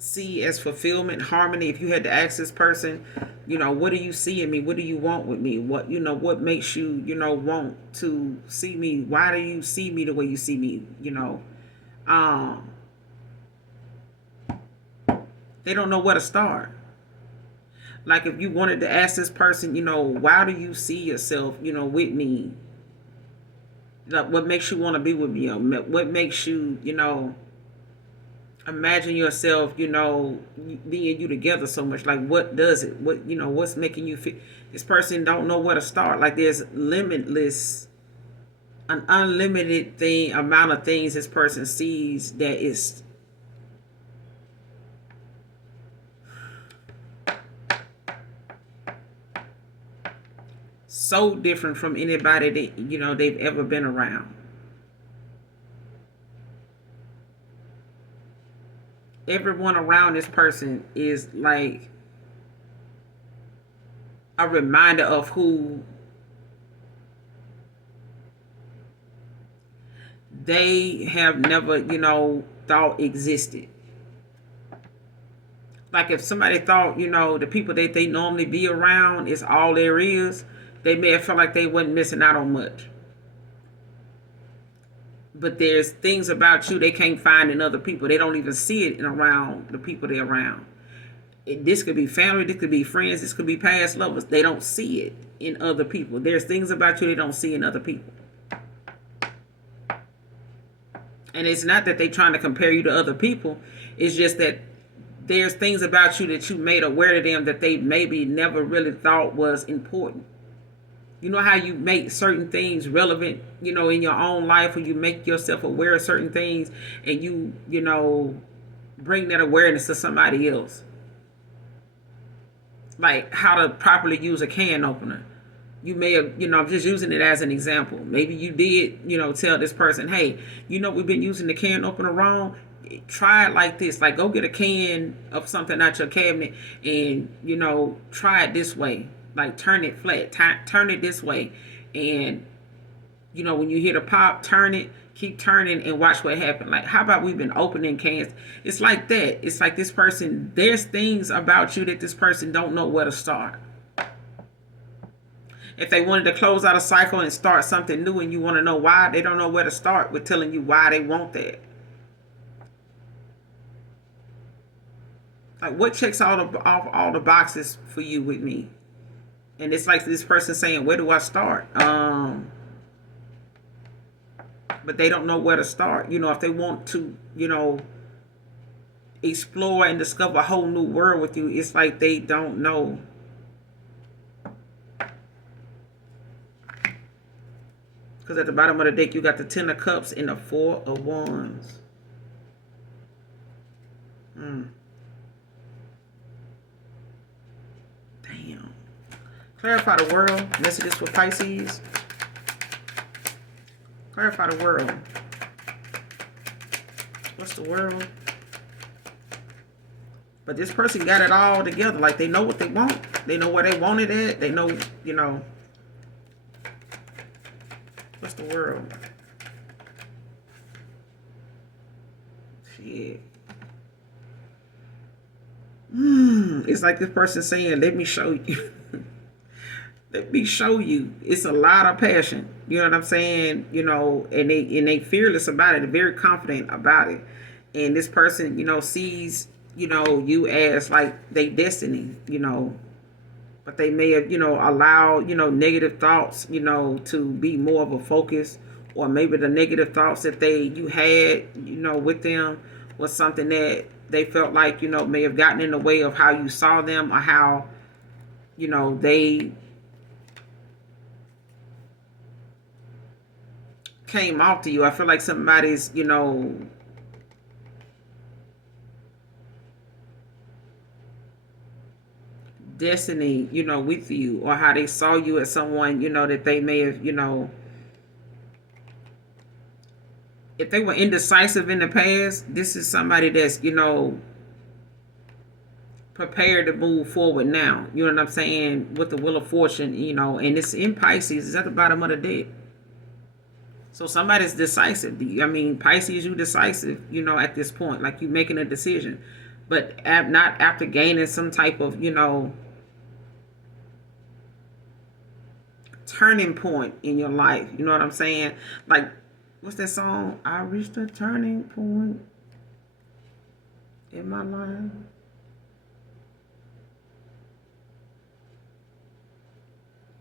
see as fulfillment, harmony. If you had to ask this person, you know, what do you see in me? What do you want with me? What, you know, what makes you, you know, want to see me? Why do you see me the way you see me? You know, they don't know where to start. Like if you wanted to ask this person, you know, why do you see yourself, you know, with me? Like what makes you want to be with me? What makes you, you know, imagine yourself, you know, being you together so much? Like what does it? What, you know, what's making you feel? This person don't know where to start. Like there's an unlimited amount of things this person sees that is so different from anybody that, you know, they've ever been around. Everyone around this person is like a reminder of who they have never, you know, thought existed. Like if somebody thought, you know, the people that they normally be around is all there is, they may have felt like they wasn't missing out on much. But there's things about you they can't find in other people. They don't even see it around the people they're around. This could be family, this could be friends, this could be past lovers. They don't see it in other people. There's things about you they don't see in other people. And it's not that they're trying to compare you to other people. It's just that there's things about you that you made aware of them that they maybe never really thought was important. You know how you make certain things relevant, you know, in your own life, or you make yourself aware of certain things and you know, bring that awareness to somebody else. Like how to properly use a can opener. You may have, you know, I'm just using it as an example. Maybe you did, you know, tell this person, hey, you know, we've been using the can opener wrong. Try it like this. Like go get a can of something out your cabinet and, you know, try it this way. Like turn it flat, turn it this way, and you know when you hear the pop, turn it, keep turning, and watch what happens. Like how about we've been opening cans? It's like that. It's like this person. There's things about you that this person don't know where to start. If they wanted to close out a cycle and start something new, and you want to know why, they don't know where to start with telling you why they want that. Like what checks all the boxes for you with me? And it's like this person saying, where do I start? But they don't know where to start. You know, if they want to, you know, explore and discover a whole new world with you, it's like they don't know. Because at the bottom of the deck, you got the Ten of Cups and the Four of Wands. Damn. Clarify the world. Messages for Pisces. Clarify the world. What's the world? But this person got it all together. Like, they know what they want. They know where they want it at. They know, you know, what's the world? Shit. It's like this person saying, let me show you. Let me show you. It's a lot of passion. You know what I'm saying? You know, and they fearless about it. They're very confident about it. And this person, you know, sees, you know, you as like they destiny, you know. But they may have, you know, allowed, you know, negative thoughts, you know, to be more of a focus. Or maybe the negative thoughts that you had, you know, with them was something that they felt like, you know, may have gotten in the way of how you saw them, or how, you know, they came off to you. I feel like somebody's, you know, destiny, you know, with you, or how they saw you as someone, you know, that they may have, you know, if they were indecisive in the past, this is somebody that's, you know, prepared to move forward now. You know what I'm saying? With the Wheel of Fortune, you know, and it's in Pisces. It's at the bottom of the deck. So somebody's decisive. I mean, Pisces, you decisive, you know, at this point. Like, you making a decision. But not after gaining some type of, you know, turning point in your life. You know what I'm saying? Like, what's that song? I reached a turning point in my life.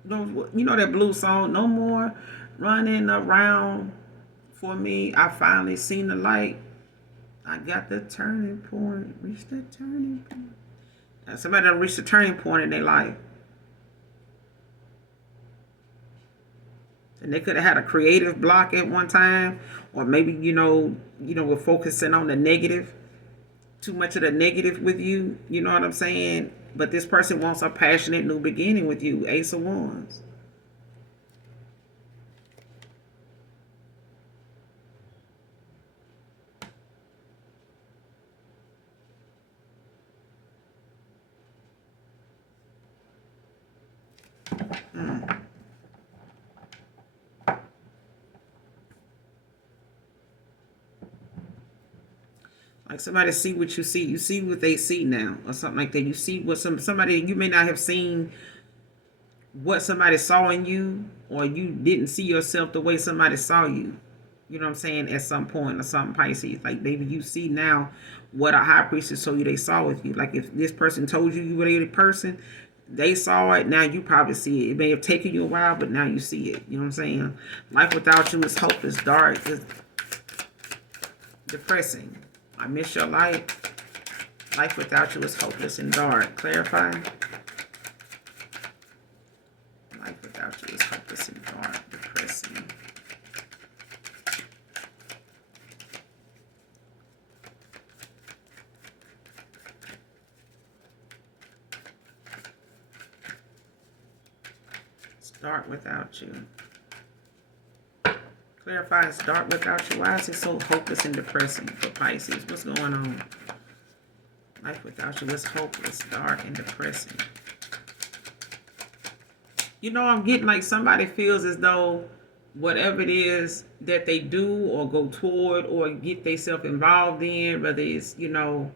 You know that blue song, no more running around for me. I finally seen the light. I got the turning point. Reached the turning point. Now, somebody done reached the turning point in their life. And they could have had a creative block at one time. Or maybe, you know, we're focusing on the negative. Too much of the negative with you. You know what I'm saying? But this person wants a passionate new beginning with you. Ace of Wands. Like, somebody see what you see. You see what they see now, or something like that. You see what somebody, you may not have seen what somebody saw in you, or you didn't see yourself the way somebody saw you. You know what I'm saying? At some point, or something, Pisces. Like, maybe you see now what a high priestess told you they saw with you. Like, if this person told you you were a person, they saw it. Now you probably see it. It may have taken you a while, but now you see it. You know what I'm saying? Life without you is hopeless, dark, is depressing. I miss your light. Life without you is hopeless and dark. Clarify. Life without you is hopeless and dark. Depressing. It's dark without you. Clarify, it's dark without you. Why is it so hopeless and depressing for Pisces? What's going on? Life without you is hopeless, dark, and depressing. You know, I'm getting like somebody feels as though whatever it is that they do or go toward or get themselves involved in, whether it's, you know,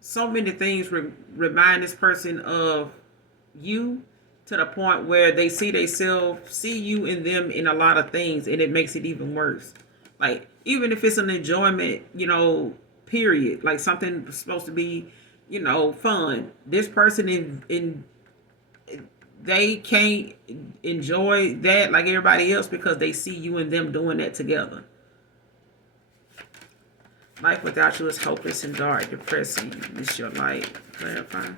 so many things remind this person of you, to the point where they see you in them in a lot of things, and it makes it even worse. Like, even if it's an enjoyment, you know, period, like something supposed to be, you know, fun, this person in they can't enjoy that like everybody else because they see you and them doing that together. Life without you is hopeless and dark, depressing. Miss your light. Clarify.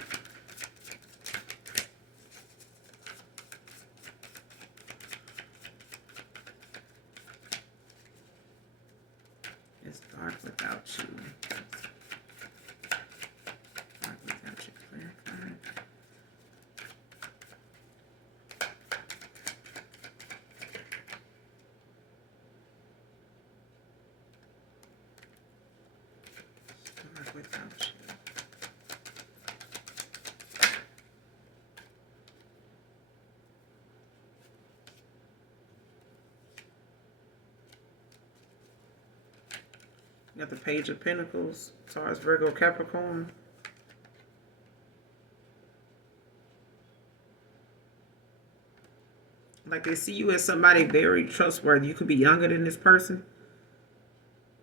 It's dark without you. Dark without you. Clarify. Dark without you. You got the Page of Pentacles, Taurus, Virgo, Capricorn. Like they see you as somebody very trustworthy. You could be younger than this person.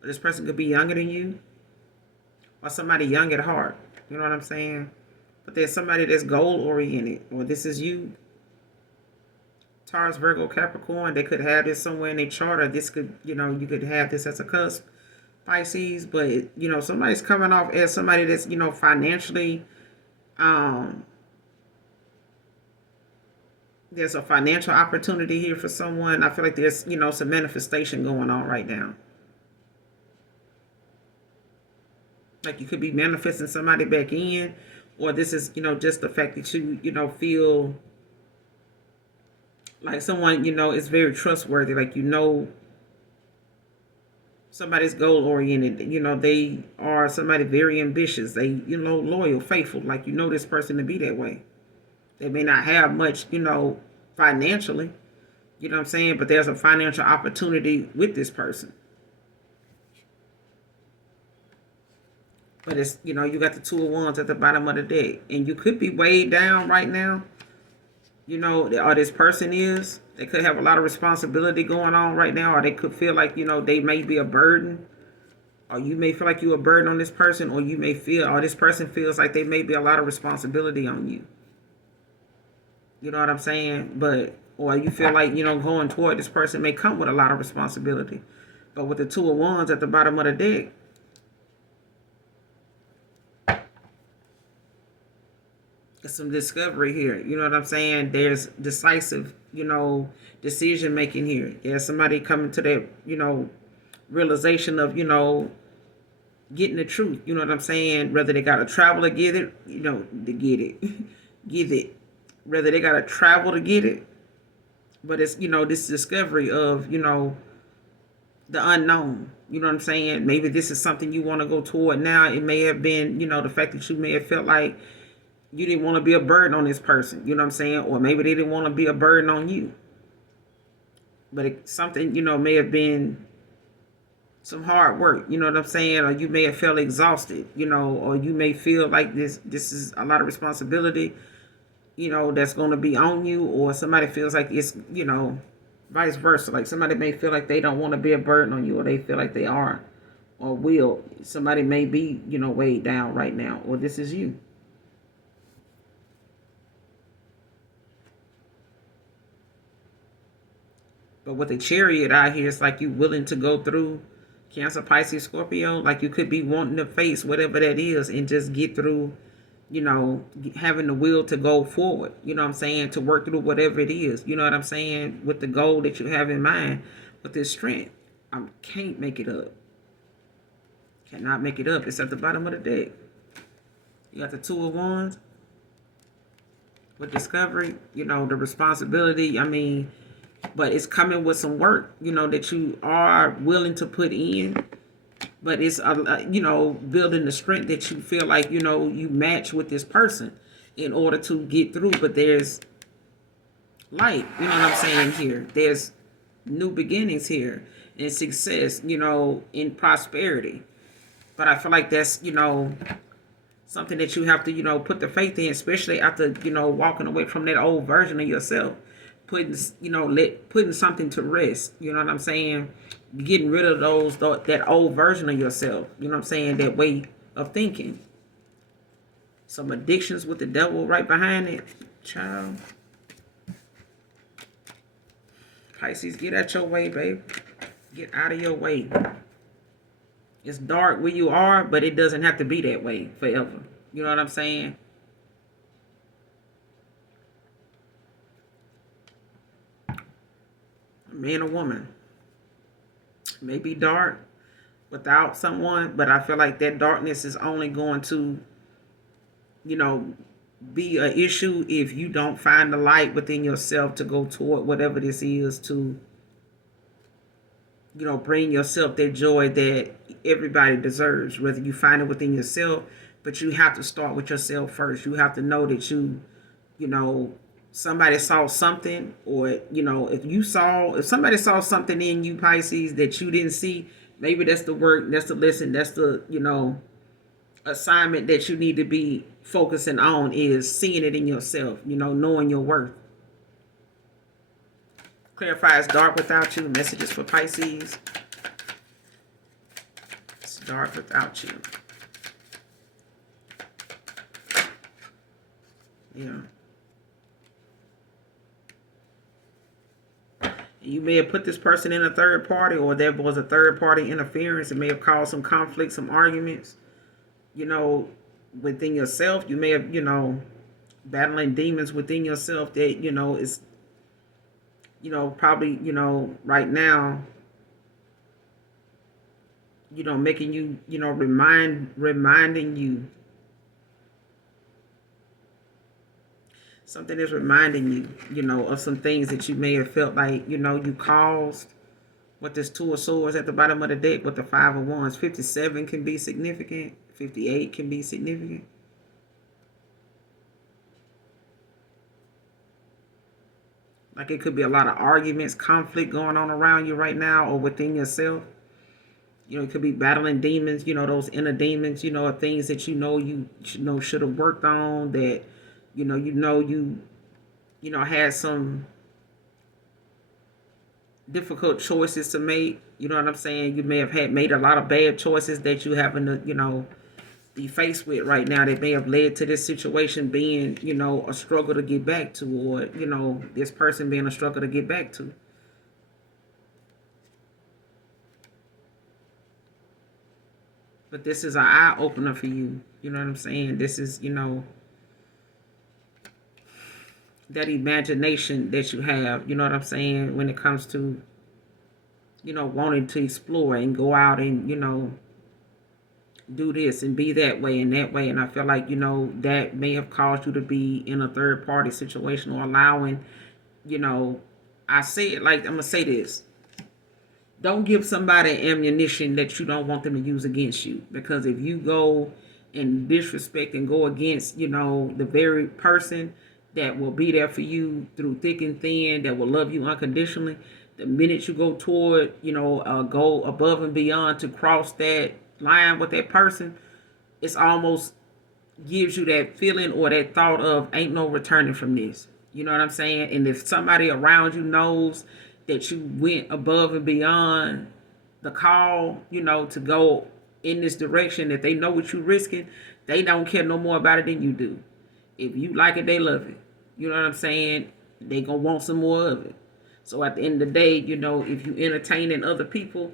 Or this person could be younger than you. Or somebody young at heart. You know what I'm saying? But there's somebody that's goal-oriented. Or this is you. Taurus, Virgo, Capricorn. They could have this somewhere in their chart. Or this could, you know, you could have this as a cusp. Pisces. But, you know, somebody's coming off as somebody that's, you know, financially... there's a financial opportunity here for someone. I feel like there's, you know, some manifestation going on right now. Like you could be manifesting somebody back in, or this is, you know, just the fact that you know, feel like someone, you know, is very trustworthy. Like, you know, somebody's goal oriented. You know, they are somebody very ambitious. They, you know, loyal, faithful. Like, you know this person to be that way. They may not have much, you know, financially, you know what I'm saying? But there's a financial opportunity with this person. But it's, you know, you got the Two of Wands at the bottom of the deck. And you could be weighed down right now. You know, or this person is. They could have a lot of responsibility going on right now. Or they could feel like, you know, they may be a burden. Or you may feel like you're a burden on this person. Or you may feel, or this person feels like they may be a lot of responsibility on you. You know what I'm saying? But, or you feel like, you know, going toward this person may come with a lot of responsibility. But with the Two of Wands at the bottom of the deck, there's some discovery here. You know what I'm saying? There's decisive, you know, decision making here. There's somebody coming to that, you know, realization of, you know, getting the truth. You know what I'm saying? Whether they got to travel to get it, you know, to get it. Get it. Whether they got to travel to get it. But it's, you know, this discovery of, you know, the unknown. You know what I'm saying? Maybe this is something you want to go toward now. It may have been, you know, the fact that you may have felt like you didn't want to be a burden on this person. You know what I'm saying? Or maybe they didn't want to be a burden on you. But something, you know, may have been some hard work. You know what I'm saying? Or you may have felt exhausted, you know, or you may feel like this is a lot of responsibility, you know, that's going to be on you, or somebody feels like it's, you know, vice versa. Like somebody may feel like they don't want to be a burden on you, or they feel like they are, or will. Somebody may be, you know, weighed down right now, or this is you. But with the Chariot out here, it's like you willing to go through Cancer, Pisces, Scorpio. Like you could be wanting to face whatever that is and just get through, you know, having the will to go forward, you know what I'm saying, to work through whatever it is, you know what I'm saying, with the goal that you have in mind, with this strength. I can't make it up. Cannot make it up. It's at the bottom of the deck. You got the Two of Wands with discovery, you know, the responsibility. I mean, but it's coming with some work, you know, that you are willing to put in. But it's, you know, building the strength that you feel like, you know, you match with this person in order to get through. But there's light, you know what I'm saying here. There's new beginnings here and success, you know, in prosperity. But I feel like that's, you know, something that you have to, you know, put the faith in, especially after, you know, walking away from that old version of yourself. Putting, you know, putting something to rest, you know what I'm saying? Getting rid of that old version of yourself, you know what I'm saying? That way of thinking. Some addictions with the devil right behind it. Child. Pisces, get out your way, babe. Get out of your way. It's dark where you are, but it doesn't have to be that way forever. You know what I'm saying? Man or woman. May be dark without someone, but I feel like that darkness is only going to, you know, be an issue if you don't find the light within yourself to go toward whatever this is, to, you know, bring yourself that joy that everybody deserves, whether you find it within yourself. But you have to start with yourself first. You have to know that you know, somebody saw something, or, you know, if somebody saw something in you, Pisces, that you didn't see, Maybe that's the work, that's the lesson, that's the, assignment that you need to be focusing on, is seeing it in yourself, knowing your worth. Clarifies dark without you. Messages for Pisces. It's dark without you. Yeah. You may have put this person in a third party, or there was a third party interference. It may have caused some conflict, some arguments, within yourself. You may have, battling demons within yourself that, is, probably, right now, making you, reminding you. Something is reminding you, of some things that you may have felt like, you caused. With this Two of Swords at the bottom of the deck with the Five of Wands. 57 can be significant. 58 can be significant. Like it could be a lot of arguments, conflict going on around you right now or within yourself. It could be battling demons, those inner demons, or things that you should have worked on, that you had some difficult choices to make. You know what I'm saying? You may have made a lot of bad choices that you having to, be faced with right now, that may have led to this situation being, a struggle to get back to, or, this person being a struggle to get back to. But this is an eye opener for you. You know what I'm saying? This is, that imagination that you have, you know what I'm saying, when it comes to, wanting to explore and go out and, do this and be that way and that way. And I feel like, that may have caused you to be in a third party situation, or allowing, I say it like, I'm going to say this. Don't give somebody ammunition that you don't want them to use against you. Because if you go and disrespect and go against, the very person that will be there for you through thick and thin, that will love you unconditionally, the minute you go toward, go above and beyond to cross that line with that person, it's almost gives you that feeling or that thought of, ain't no returning from this. You know what I'm saying? And if somebody around you knows that you went above and beyond the call, to go in this direction, that they know what you're risking, they don't care no more about it than you do. If you like it, they love it. You know what I'm saying? They gonna want some more of it. So at the end of the day, if you entertaining other people,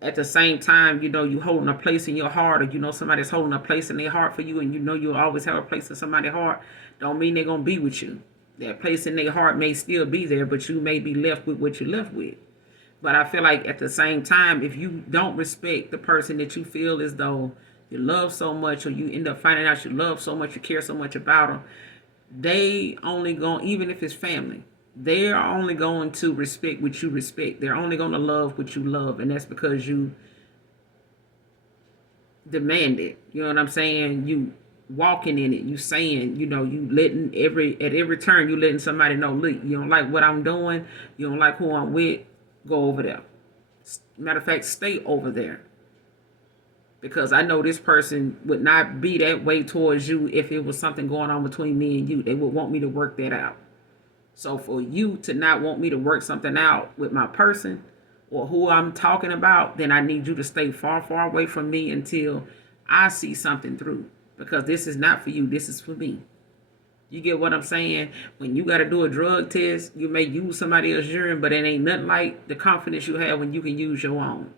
at the same time, you holding a place in your heart, or somebody's holding a place in their heart for you, and you'll always have a place in somebody's heart, don't mean they're gonna be with you. That place in their heart may still be there, but you may be left with what you're left with. But I feel like at the same time, if you don't respect the person that you feel as though you love so much, or you end up finding out you love so much, you care so much about them, they only going, even if it's family, they're only going to respect what you respect. They're only going to love what you love. And that's because you demand it. You know what I'm saying? You walking in it. You saying, you letting at every turn, you letting somebody know, look, you don't like what I'm doing. You don't like who I'm with. Go over there. Matter of fact, stay over there. Because I know this person would not be that way towards you if it was something going on between me and you. They would want me to work that out. So for you to not want me to work something out with my person or who I'm talking about, then I need you to stay far, far away from me until I see something through. Because this is not for you. This is for me. You get what I'm saying? When you got to do a drug test, you may use somebody else's urine, but it ain't nothing like the confidence you have when you can use your own.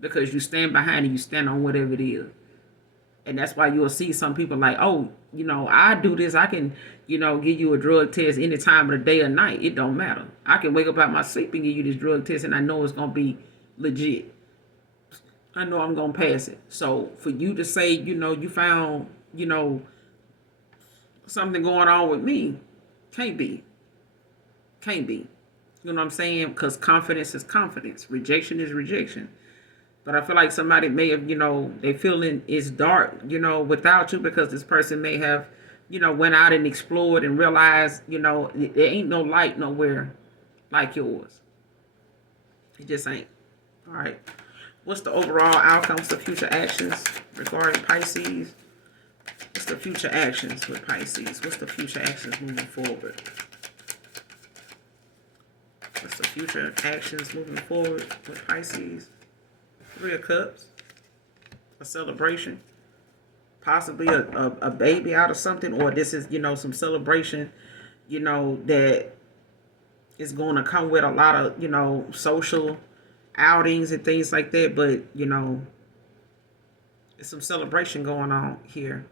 Because you stand behind it, you stand on whatever it is. And that's why you'll see some people like, oh, I do this. I can, give you a drug test any time of the day or night. It don't matter. I can wake up out my sleep and give you this drug test, and I know it's going to be legit. I know I'm going to pass it. So for you to say, you found, something going on with me, can't be. Can't be. You know what I'm saying? Because confidence is confidence. Rejection is rejection. But I feel like somebody may have, they feeling it's dark, without you, because this person may have, went out and explored and realized, there ain't no light nowhere like yours. It just ain't. All right. What's the overall outcome? What's the future actions regarding Pisces? What's the future actions with Pisces? What's the future actions moving forward? What's the future actions moving forward with Pisces? Three of Cups. A celebration. Possibly a baby out of something. Or this is, some celebration, that is going to come with a lot of, social outings and things like that. But, there's some celebration going on here.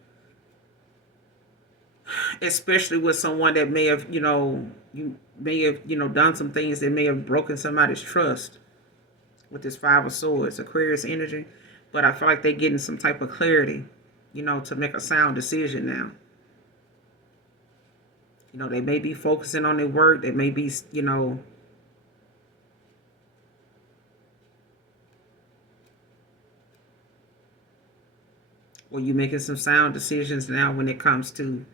Especially with someone that may have, you may have, done some things that may have broken somebody's trust with this Five of Swords, Aquarius energy. But I feel like they're getting some type of clarity, to make a sound decision now. They may be focusing on their work. They may be, or you making some sound decisions now when it comes to,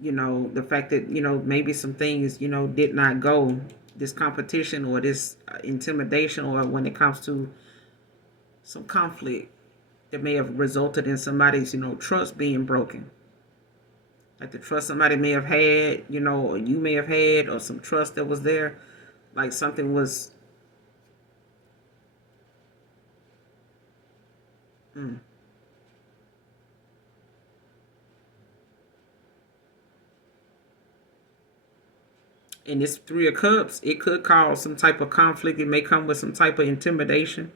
the fact that, maybe some things, did not go, this competition or this intimidation, or when it comes to some conflict that may have resulted in somebody's, trust being broken. Like the trust somebody may have had, or you may have had, or some trust that was there. Like something was... And this Three of Cups, it could cause some type of conflict. It may come with some type of intimidation.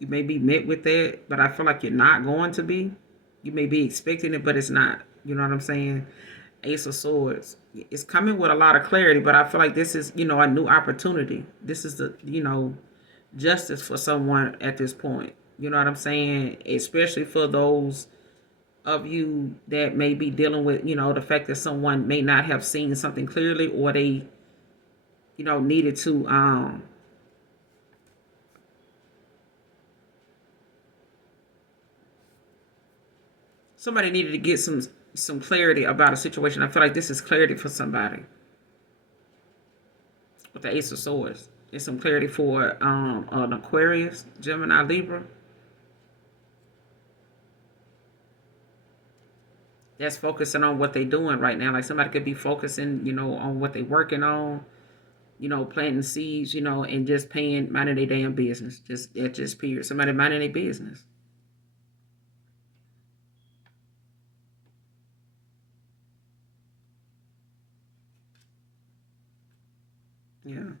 You may be met with that, but I feel like you're not going to be. You may be expecting it, but it's not. You know what I'm saying? Ace of Swords. It's coming with a lot of clarity, but I feel like this is, a new opportunity. This is the, justice for someone at this point. You know what I'm saying? Especially for those of you that may be dealing with, the fact that someone may not have seen something clearly, or they, needed to, somebody needed to get some clarity about a situation. I feel like this is clarity for somebody. With the Ace of Swords. It's some clarity for an Aquarius, Gemini, Libra. That's focusing on what they're doing right now. Like somebody could be focusing, on what they're working on, planting seeds, and just minding their damn business. Just period. Somebody minding their business. Yeah.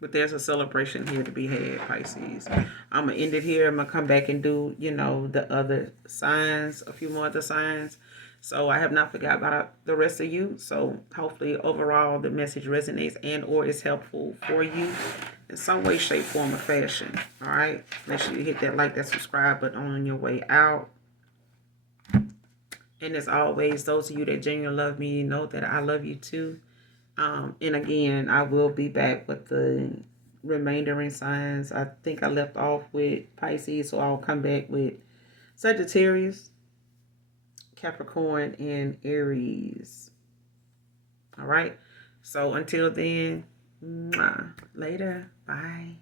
But there's a celebration here to be had, Pisces. I'm going to end it here. I'm going to come back and do, the other signs, a few more other signs. So I have not forgot about the rest of you. So hopefully overall the message resonates and or is helpful for you in some way, shape, form, or fashion. All right. Make sure you hit that like, that subscribe button on your way out. And as always, those of you that genuinely love me, know that I love you too. And again, I will be back with the remaindering signs. I think I left off with Pisces, so I'll come back with Sagittarius, Capricorn, and Aries. All right. So until then, later. Bye.